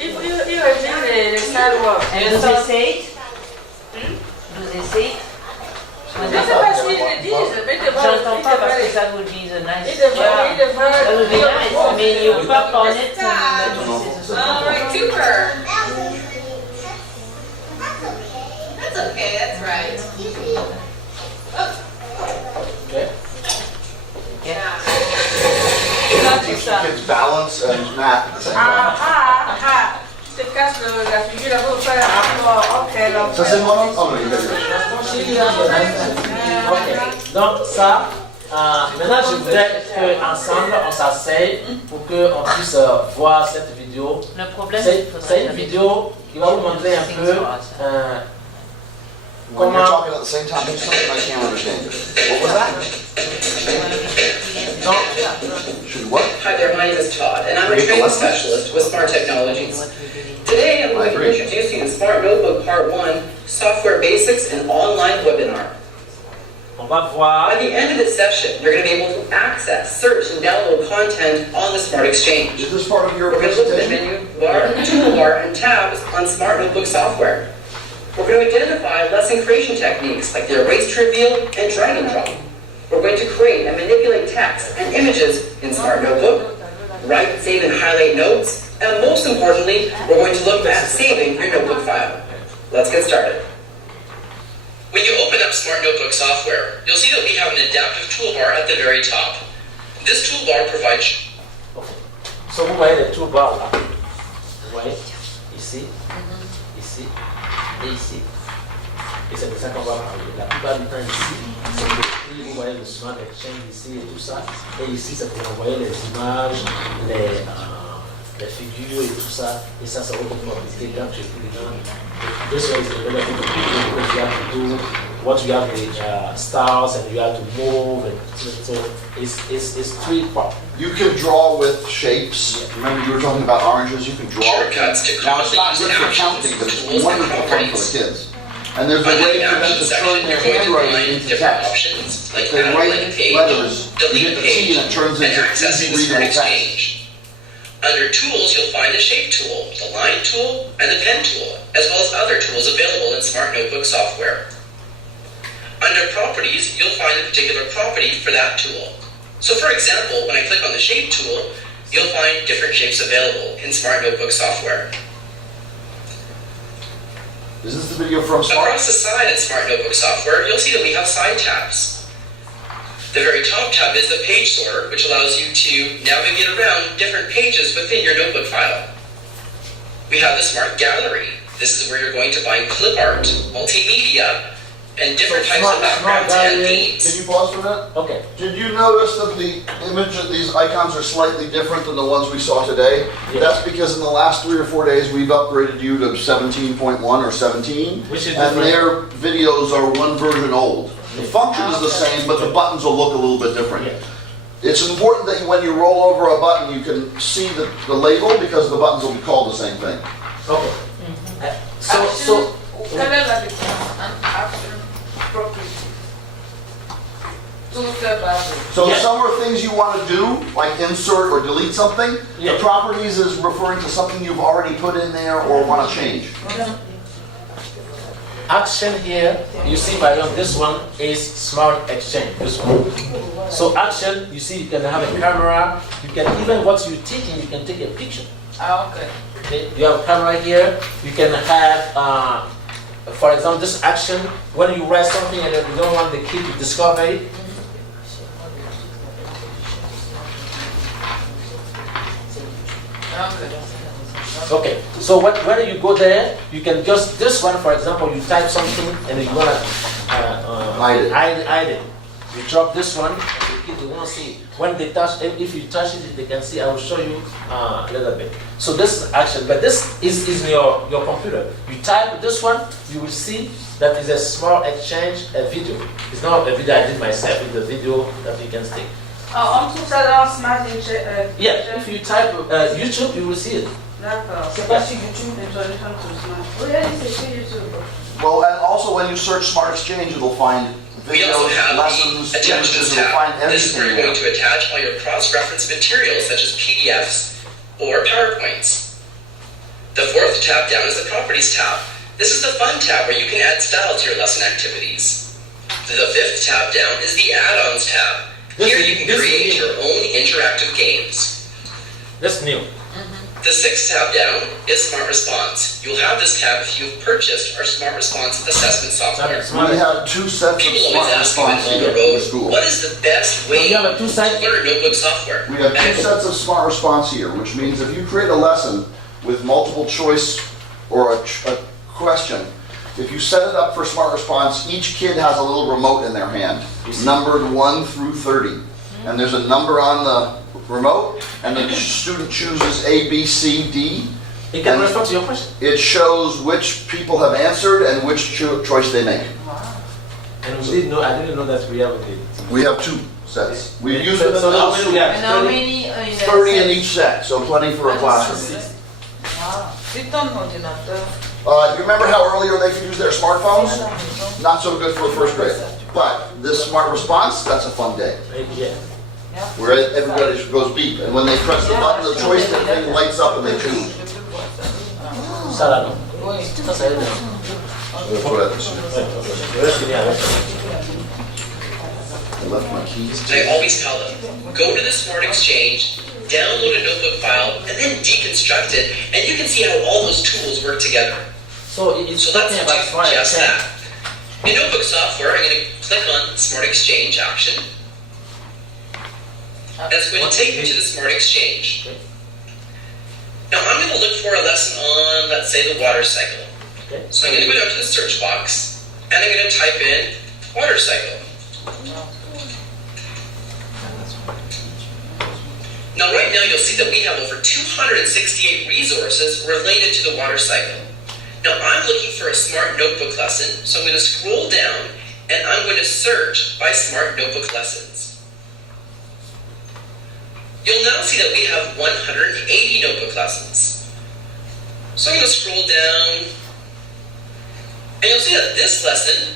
Il revient les sidewalks. And do they say it? Do they say it? Je ne sais pas s'ils le disent, mais J'entends pas parce que ça would be the nice. il devrait That would be nice. Mais il pas parler de All right, super. That's okay, that's right. ok. Yeah. Teach the kids balance and math at the same time. Tu te casses la figure là pour faire un rapport. Ok, donc. Ça c'est mon oh non, il est Ok, donc ça, maintenant je voudrais qu'ensemble on s'asseye pour qu'on puisse voir cette vidéo. Le problème, C'est une vidéo qui va vous montrer un peu When you're talking at the same time, there's something I can't understand. What was that? Should what? Hi there, my name is Todd, and I'm a training specialist with Smart Technologies. Today, I'm going to introduce you to Smart Notebook Part 1, Software Basics and Online Webinar. On va voir. By the end of this session, you're going to be able to access, search, and download content on the SmartExchange. Is this part of your We're going to look at the presentation? menu bar, toolbar, and tabs on Smart Notebook software. We're going to identify lesson creation techniques like the erase to reveal and drag and drop. We're going to create and manipulate text and images in Smart Notebook, write, save, and highlight notes, and most importantly, we're going to look at saving your notebook file. Let's get started. When you open up Smart Notebook software, you'll see that we have an adaptive toolbar at the very top. This toolbar provides... Okay. So vous voyez les toolbars là. Vous voyez ici, ici et ici. Et c'est de ça qu'on va parler. La plupart du temps ici, c'est pour écrire, vous voyez le SmartExchange ici et tout ça. Et ici, c'est pour envoyer les images, les figures et tout ça. Et ça, c'est beaucoup plus compliqué quand tu écris dedans. This one is developing the people because you have to do what you have the stars and you have to move and so it's three parts. You can draw with shapes. Remember you were talking about oranges? You can draw. Shortcuts to Now it's not use good for actions, counting, but it's tools, wonderful and fun for the properties. kids. And there's a Under way the for them to Actions section, turn their you're going to handwriting find into different text. options, like They add a write blank page, letters, you delete hit a the T page, and it turns and into accessing the easy readable text. SmartExchange. Under Tools, you'll find the Shape tool, the Line tool, and the Pen tool, as well as other tools available in Smart Notebook software. Under Properties, you'll find a particular property for that tool. So for example, when I click on the Shape tool, you'll find different shapes available in Smart Notebook software. Is this the video from Smart? Across the side in Smart Notebook software, you'll see that we have side tabs. The very top tab is the page sorter, which allows you to navigate around different pages within your notebook file. We have the Smart Gallery. This is where you're going to find clip art, multimedia, and different types of backgrounds and themes. Can you pause for that? Okay. Did you notice that the image of these icons are slightly different than the ones we saw today? Yeah. That's because in the last 3 or 4 days we've upgraded you to 17.1 or 17, Which is and different. their videos are one version old. The function is the same, but the buttons will look a little bit different. Yeah. It's important that when you roll over a button, you can see the label because the buttons will be called the same thing. Okay. So Quelle est la différence entre action property? Tout fait basé. So Yeah. some are things you want to do, like insert or delete something. Yeah. The properties is referring to something you've already put in there or want to change. action here, you see by this one is SmartExchange, this one. So action, you see you can have a camera, you can even what you're taking, you can take a picture. Okay. Okay? You have a camera here, you can have, for example, this action, when you write something and you don't want the kid to discover it, okay, so when you go there, you can just, this one for example, you type something and you want to hide it. You drop this one, and the kids won't see. When they touch, if you touch it, they can see. I will show you a little bit. So this is action, but this is your computer. You type this one, you will see that is a SmartExchange video. It's not a video I did myself, it's a video that you can stick. On trouve ça dans SmartExchange. Yeah, if you type YouTube, you will see it. D'accord. C'est pas sur YouTube. Introduction to Smart. Oui, c'est sur YouTube. Well, and also when you search SmartExchange, it'll find We also videos, have lessons, the attachments images, it'll find tab. This is where everything you're there. going to attach all your cross-reference materials such as PDFs or PowerPoints. The fourth tab down is the Properties tab. This is the Fun tab where you can add style to your lesson activities. The fifth tab down is the Add-ons tab. Here you can create your own interactive games. That's new. The sixth tab down is Smart Response. You'll have this tab if you've purchased our Smart Response assessment software. We have 2 sets of People always Smart ask me Response on here the in the road, school. what is the best way You have a to two-side? learn notebook software? We have 2 sets of Smart Response here, which means if you create a lesson with multiple choice or a question, if you set it up for Smart Response, each kid has a little remote in their hand, numbered 1 through 30. And there's a number on the remote, and the student chooses A, B, C, D. It can And respond to your question. it shows which people have answered and which choice they make. And we didn't know, I didn't know that we have it. We have 2 sets. We've used them in So the how many we house. have? And how 30? many in 30 in each set, so plenty for a classroom. C'est ton ordinateur. You remember how earlier they could use their smartphones? Not so good for the first grade. But this Smart Response, that's a fun day. Yeah. Where everybody goes beep, and when they press the button, the choice thing lights up and they choose. Ça là, non? Oui. Ça, ça aide. That's what I assume. Je vais finir avec. I left my keys. I always tell them, go to the SmartExchange, download a notebook file, and then deconstruct it, and you can see how all those tools work together. So it's So let's talking about do just SmartExchange. that. In notebook software, I'm going to click on SmartExchange action. That's going to take me to the SmartExchange. Now I'm going to look for a lesson on, let's say, the water cycle. Okay. So I'm going to go down to the search box, and I'm going to type in water cycle. Now right now you'll see that we have over 268 resources related to the water cycle. Now I'm looking for a Smart Notebook lesson, so I'm going to scroll down and I'm going to search by Smart Notebook lessons. You'll now see that we have 180 notebook lessons. So I'm going to scroll down, and you'll see that this lesson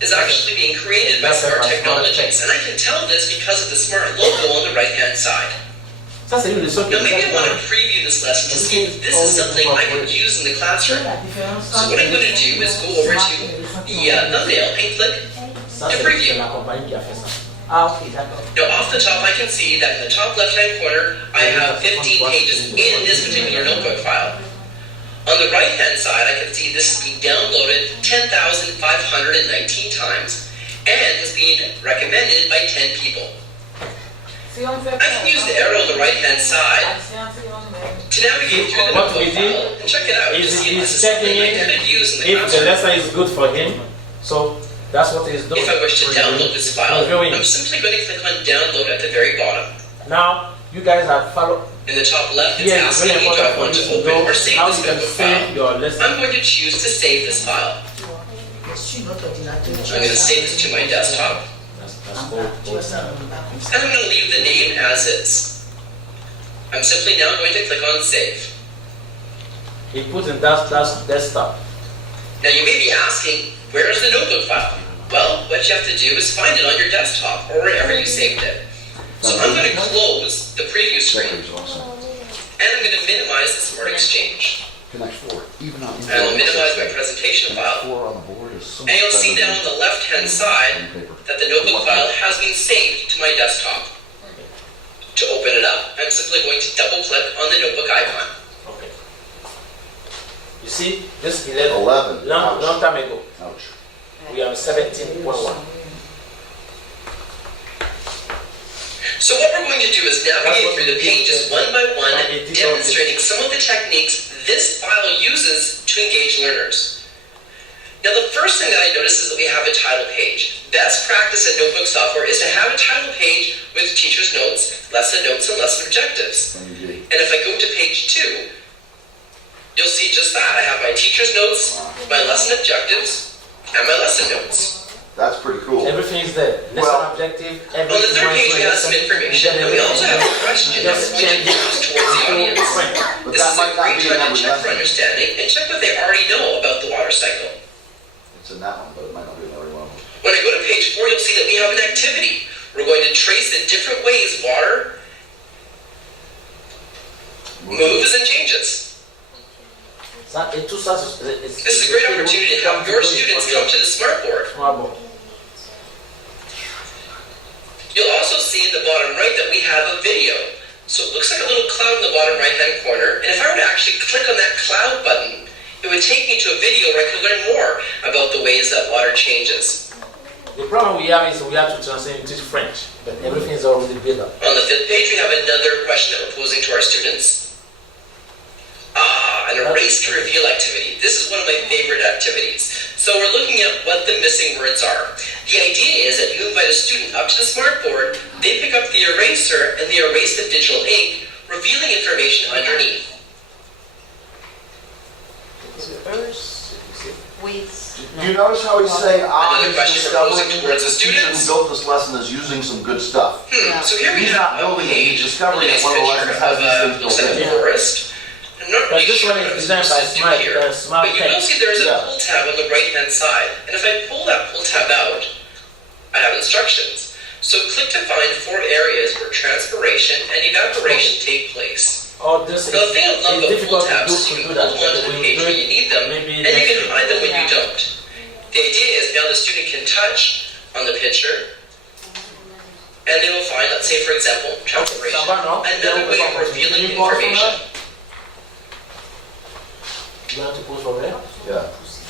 is actually being created by Smart Technologies, and I can tell this because of the Smart logo on the right-hand side. Ça, c'est une leçon Now maybe I want to preview this lesson to see if this is something I could use in the classroom. So what I'm going to do is go over to the thumbnail and click Ça, to c'est preview. la compagnie qui a fait ça. Ah, ok, d'accord. Now off the top I can see that in the top left-hand corner I have 15 pages in this particular notebook file. On the right-hand side I can see this is being downloaded 10,519 times and is being recommended by 10 people. Si on fait I can use the arrow on the right-hand side to navigate through the What we notebook file and check it out to see if this is something I could use in the If the classroom. lesson is good for him, so that's what he's doing. If I wish to download this file, Reviewing. I'm simply going to click on download at the very bottom. Now, you guys have followed. In the top left, it's Yeah, it's asking really me do I important want for to you to open know or save how this you can notebook save file. your lesson. I'm going to choose to save this file. Sur notre ordinateur. I'm going to save this to my desktop, That's cool. and I'm going to leave the name as is. I'm simply now going to click on save. He put in that desktop. Now you may be asking, where is the notebook file? Well, what you have to do is find it on your desktop or wherever you saved it. So I'm going to close the preview screen, and I'm going to minimize the SmartExchange. Connect 4, even on. And I'll minimize my presentation file. 4 on the board is so And you'll much see better down on than the left-hand side on paper. that the notebook file has been saved to my desktop. To open it up, I'm simply going to double-click on the notebook icon. Okay. You see, this 11. 11. Long time ago. Ouch. We are 17.1. So what we're going to do is navigate through the pages one by one, demonstrating some of the techniques this file uses to engage learners. Now the first thing that I notice is that we have a title page. Best practice in notebook software is to have a title page with teacher's notes, and lesson objectives. And if I go to page 2, you'll see just that. I have my teacher's notes, my lesson objectives, and my lesson notes. That's pretty cool. Everything is there. Lesson objective. On the third page we have some information, and we also have a question that we can use towards the audience. But This that is a might not great be in time to every check for lesson. understanding and check what they already know about the water cycle. It's in that one, but it might not be in every one of them. When I go to page 4, you'll see that we have an activity. We're going to trace the different ways water moves and changes. This is a great opportunity to have your students come to the smartboard. You'll also see in the bottom right that we have a video. So it looks like a little cloud in the bottom right-hand corner, and if I were to actually click on that cloud button, it would take me to a video where I could learn more about the ways that water changes. The problem we have is we have to translate into French, but everything is already built up. On the 5th page, we have another question that we're posing to our students. An erase to reveal activity. This is one of my favorite activities. So we're looking at what the missing words are. The idea is that you invite a student up to the smartboard, they pick up the eraser, and they erase the digital ink, revealing information underneath. You notice how he's saying, Another question we're posing towards the teacher who students. built this lesson is using some good stuff. So here we He's have not building it, he's a discovering nice that one of the picture lessons has these things looks built like in. a forest. I'm not But really this sure one what is I'm designed by supposed to do here. Smart But you will see there is a Yeah. pull tab on the right-hand side. And if I pull that pull tab out, I have instructions. So click to find 4 areas where transpiration and evaporation take place. All this Now the thing I love about pull difficult tabs is to you do can pull that. them onto the When page do when it, you need them, maybe and you next can year. hide them when you don't. The idea is now the student can touch on the picture, and they will find, let's say for example, transpiration, another way of revealing information. You have to pause for there. Yeah.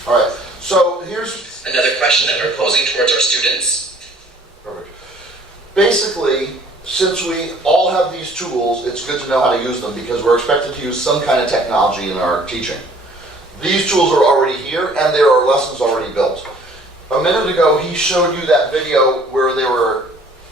All right. So here's Another question that we're posing towards our students. perfect. Basically, since we all have these tools, it's good to know how to use them because we're expected to use some kind of technology in our teaching. These tools are already here and there are lessons already built. A minute ago, he showed you that video where there were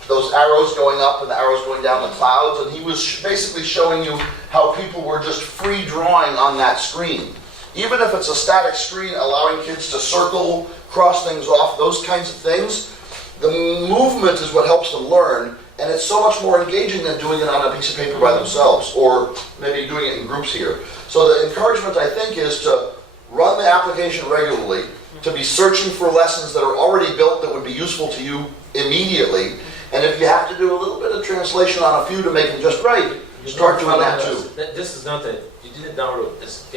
those arrows going up and the arrows going down the clouds, and he was basically showing you how people were just free drawing on that screen. Even if it's a static screen, allowing kids to circle, cross things off, those kinds of things, the movement is what helps them learn, and it's so much more engaging than doing it on a piece of paper by themselves, or maybe doing it in groups here. So the encouragement, I think, is to run the application regularly, to be searching for lessons that are already built that would be useful to you immediately, and if you have to do a little bit of translation on a few to make them just right, start doing that too. This is not a, you didn't download this.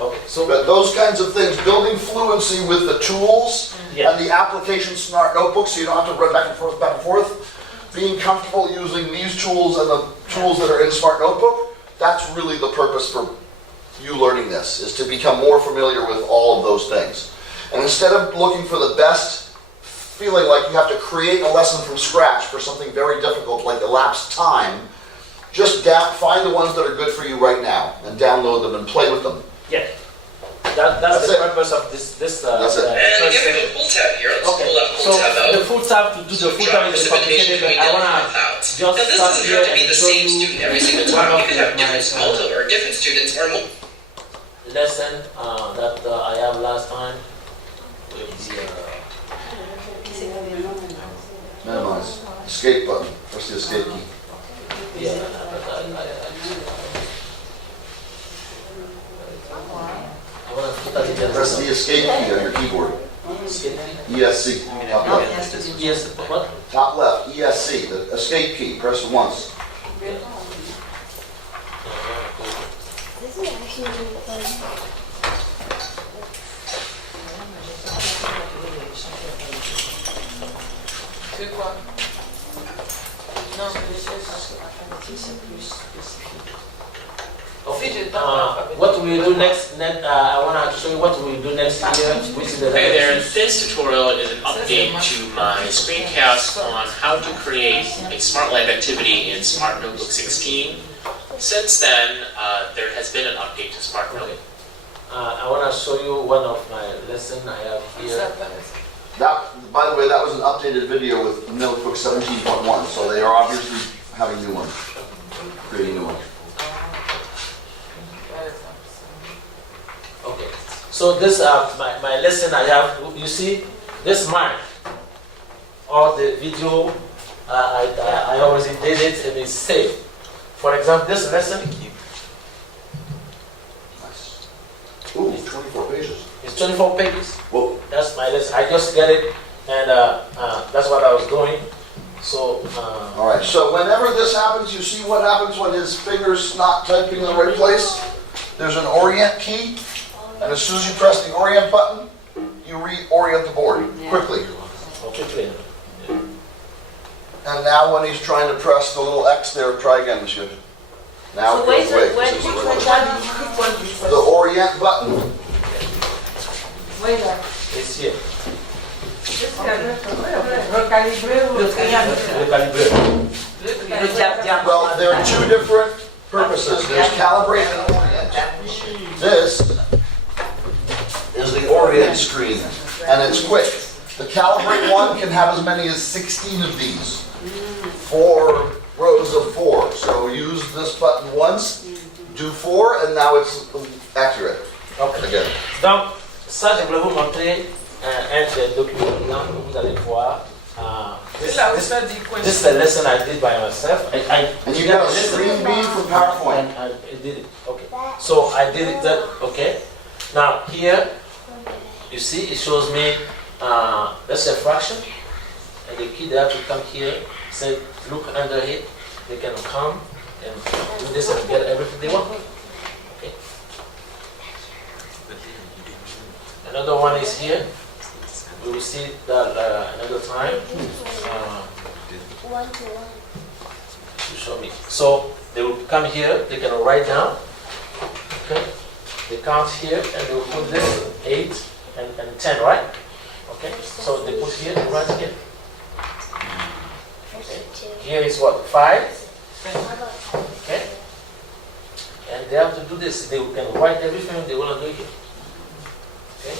Okay, so But those kinds of things, building fluency with the tools Yeah. and the application smart notebooks, so you don't have to run back and forth, being comfortable using these tools and the tools that are in Smart Notebook, that's really the purpose for you learning this, is to become more familiar with all of those things. And instead of looking for the best, feeling like you have to create a lesson from scratch for something very difficult like elapsed time, just find the ones that are good for you right now and download them and play with them. yeah, that's That's the it. purpose of this. That's it. And first again, we section. have a pull tab here. Let's Okay, pull that so pull tab out. the full tab to do the full tab is complicated, but I wanna clouds. just Now this start doesn't here have to be and the show same you student every single one time. of You could have my, different or different students or more. lesson that I have last time with the Minimize. Escape button. Press the escape key. yeah. I wanna put that in Press the escape key on your keyboard. ESC. Top left. Yes, what? Top left. ESC. The escape key. Press it once. C'est quoi? Non, mais What we will do next, I want to show you what we will do next year, which is the Hey there, this tutorial is an update to my screencast on how to create a Smart Lab activity in Smart Notebook 16. Since then, there has been an update to Smart Notebook. I want to show you one of my lessons I have here. That, by the way, that was an updated video with Notebook 17.1, so they are obviously having new ones, creating new ones. Okay, so this my lesson I have, you see, this mine, all the video, I already did it and it's saved. For example, this lesson, Nice. Ooh, 24 pages. it's 24 pages. Whoa. That's my lesson. I just get it, and that's what I was doing. So, All right, so whenever this happens, you see what happens when his finger's not typing in the right place? There's an orient key, and as soon as you press the orient button, you reorient the board quickly. okay. And now when he's trying to press the little X there, try again, monsieur. Now So it where's goes away. the, where, This is which the right one? way. The orient button. Oui, là. It's here. Recalibrer ou Recalibrate. Well, there are two different purposes. There's calibrate and orient. This is the orient screen, and it's quick. The calibrate one can have as many as 16 of these. 4 rows of 4. So use this button once, do 4, and now it's accurate. Okay. Again. Donc, ça, je voulais vous montrer un des documents que vous allez voir. This is a lesson I did by myself. And you got a screen beam from PowerPoint. I did it. Okay. So I did it. Okay. Now here, you see, it shows me that's a fraction, and the kid they have to come here, say, look under it. They can come and do this and get everything they want. Okay. Another one is here. We will see that another time. To show me. So they will come here. They can write down. Okay. They count here and they will put this 8 and 10, right? Okay. So they put here and write here. Okay. Here is what 5. Okay. And they have to do this. They can write everything they want to do here. Okay.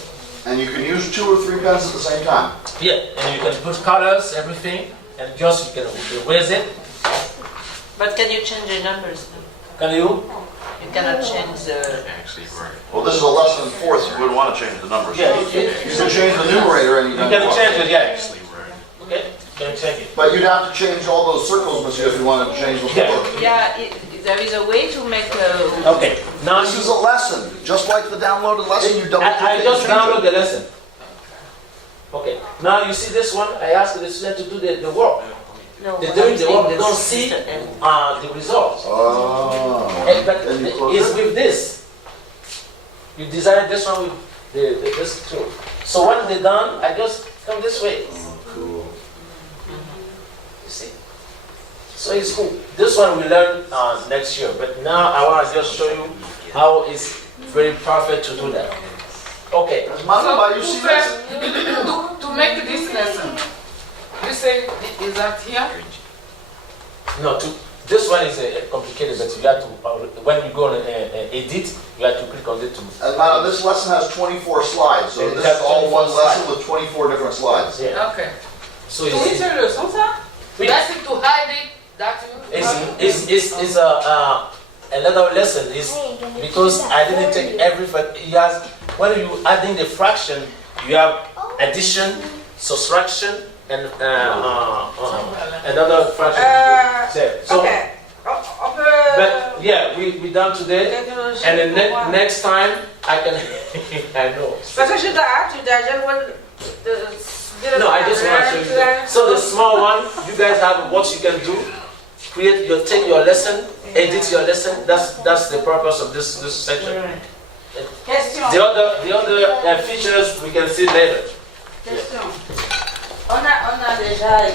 And you can use 2 or 3 pens at the same time. Yeah, and you can put colors, everything, and just you can erase it. But can you change the numbers? Can you? You cannot change the... Well, this is a lesson in 4th, so you wouldn't want to change the numbers. Yeah, you can change the numerator anytime you can want. change it, yeah. Okay, you can change it. But you'd have to change all those circles, monsieur, if you wanted to change the Yeah. floor. Yeah, there is a way to make a... Okay, now This is a lesson, just like the downloaded lesson. You double click I it, just change it. download the lesson. Okay, now you see this one, I asked the student to do the work. No, They're doing the work, they don't see the results. Oh. But Then you close it's it? with this. You design this one with this tool. So when they're done, I just come this way. Oh, cool. You see? So it's cool. This one we learn next year, but now I want to just show you how it's very perfect to do that. Okay. Mama, you see this? To make this lesson, you say, is that here? No, this one is complicated, but you have to, when you go on edit, you have to click on it to. And Mama, this lesson has 24 slides, so It this has is all 24 one lesson slides. with 24 different slides. Yeah. Okay. So Oui, it's, c'est le son, ça? Oui. That's it to hide it, that you... it's another lesson is because I didn't take every, it has, when you adding the fraction, you have addition, subtraction, and another fraction. So, Ok. On peut... but yeah, we done today, and the next time I can, I know. Parce que je dois... No, I just want to show you that. So the small one, you guys have what you can do. Take your lesson edit your lesson. That's the purpose of this section. Ouais. Question. The other features we can see later. Question. On a déjà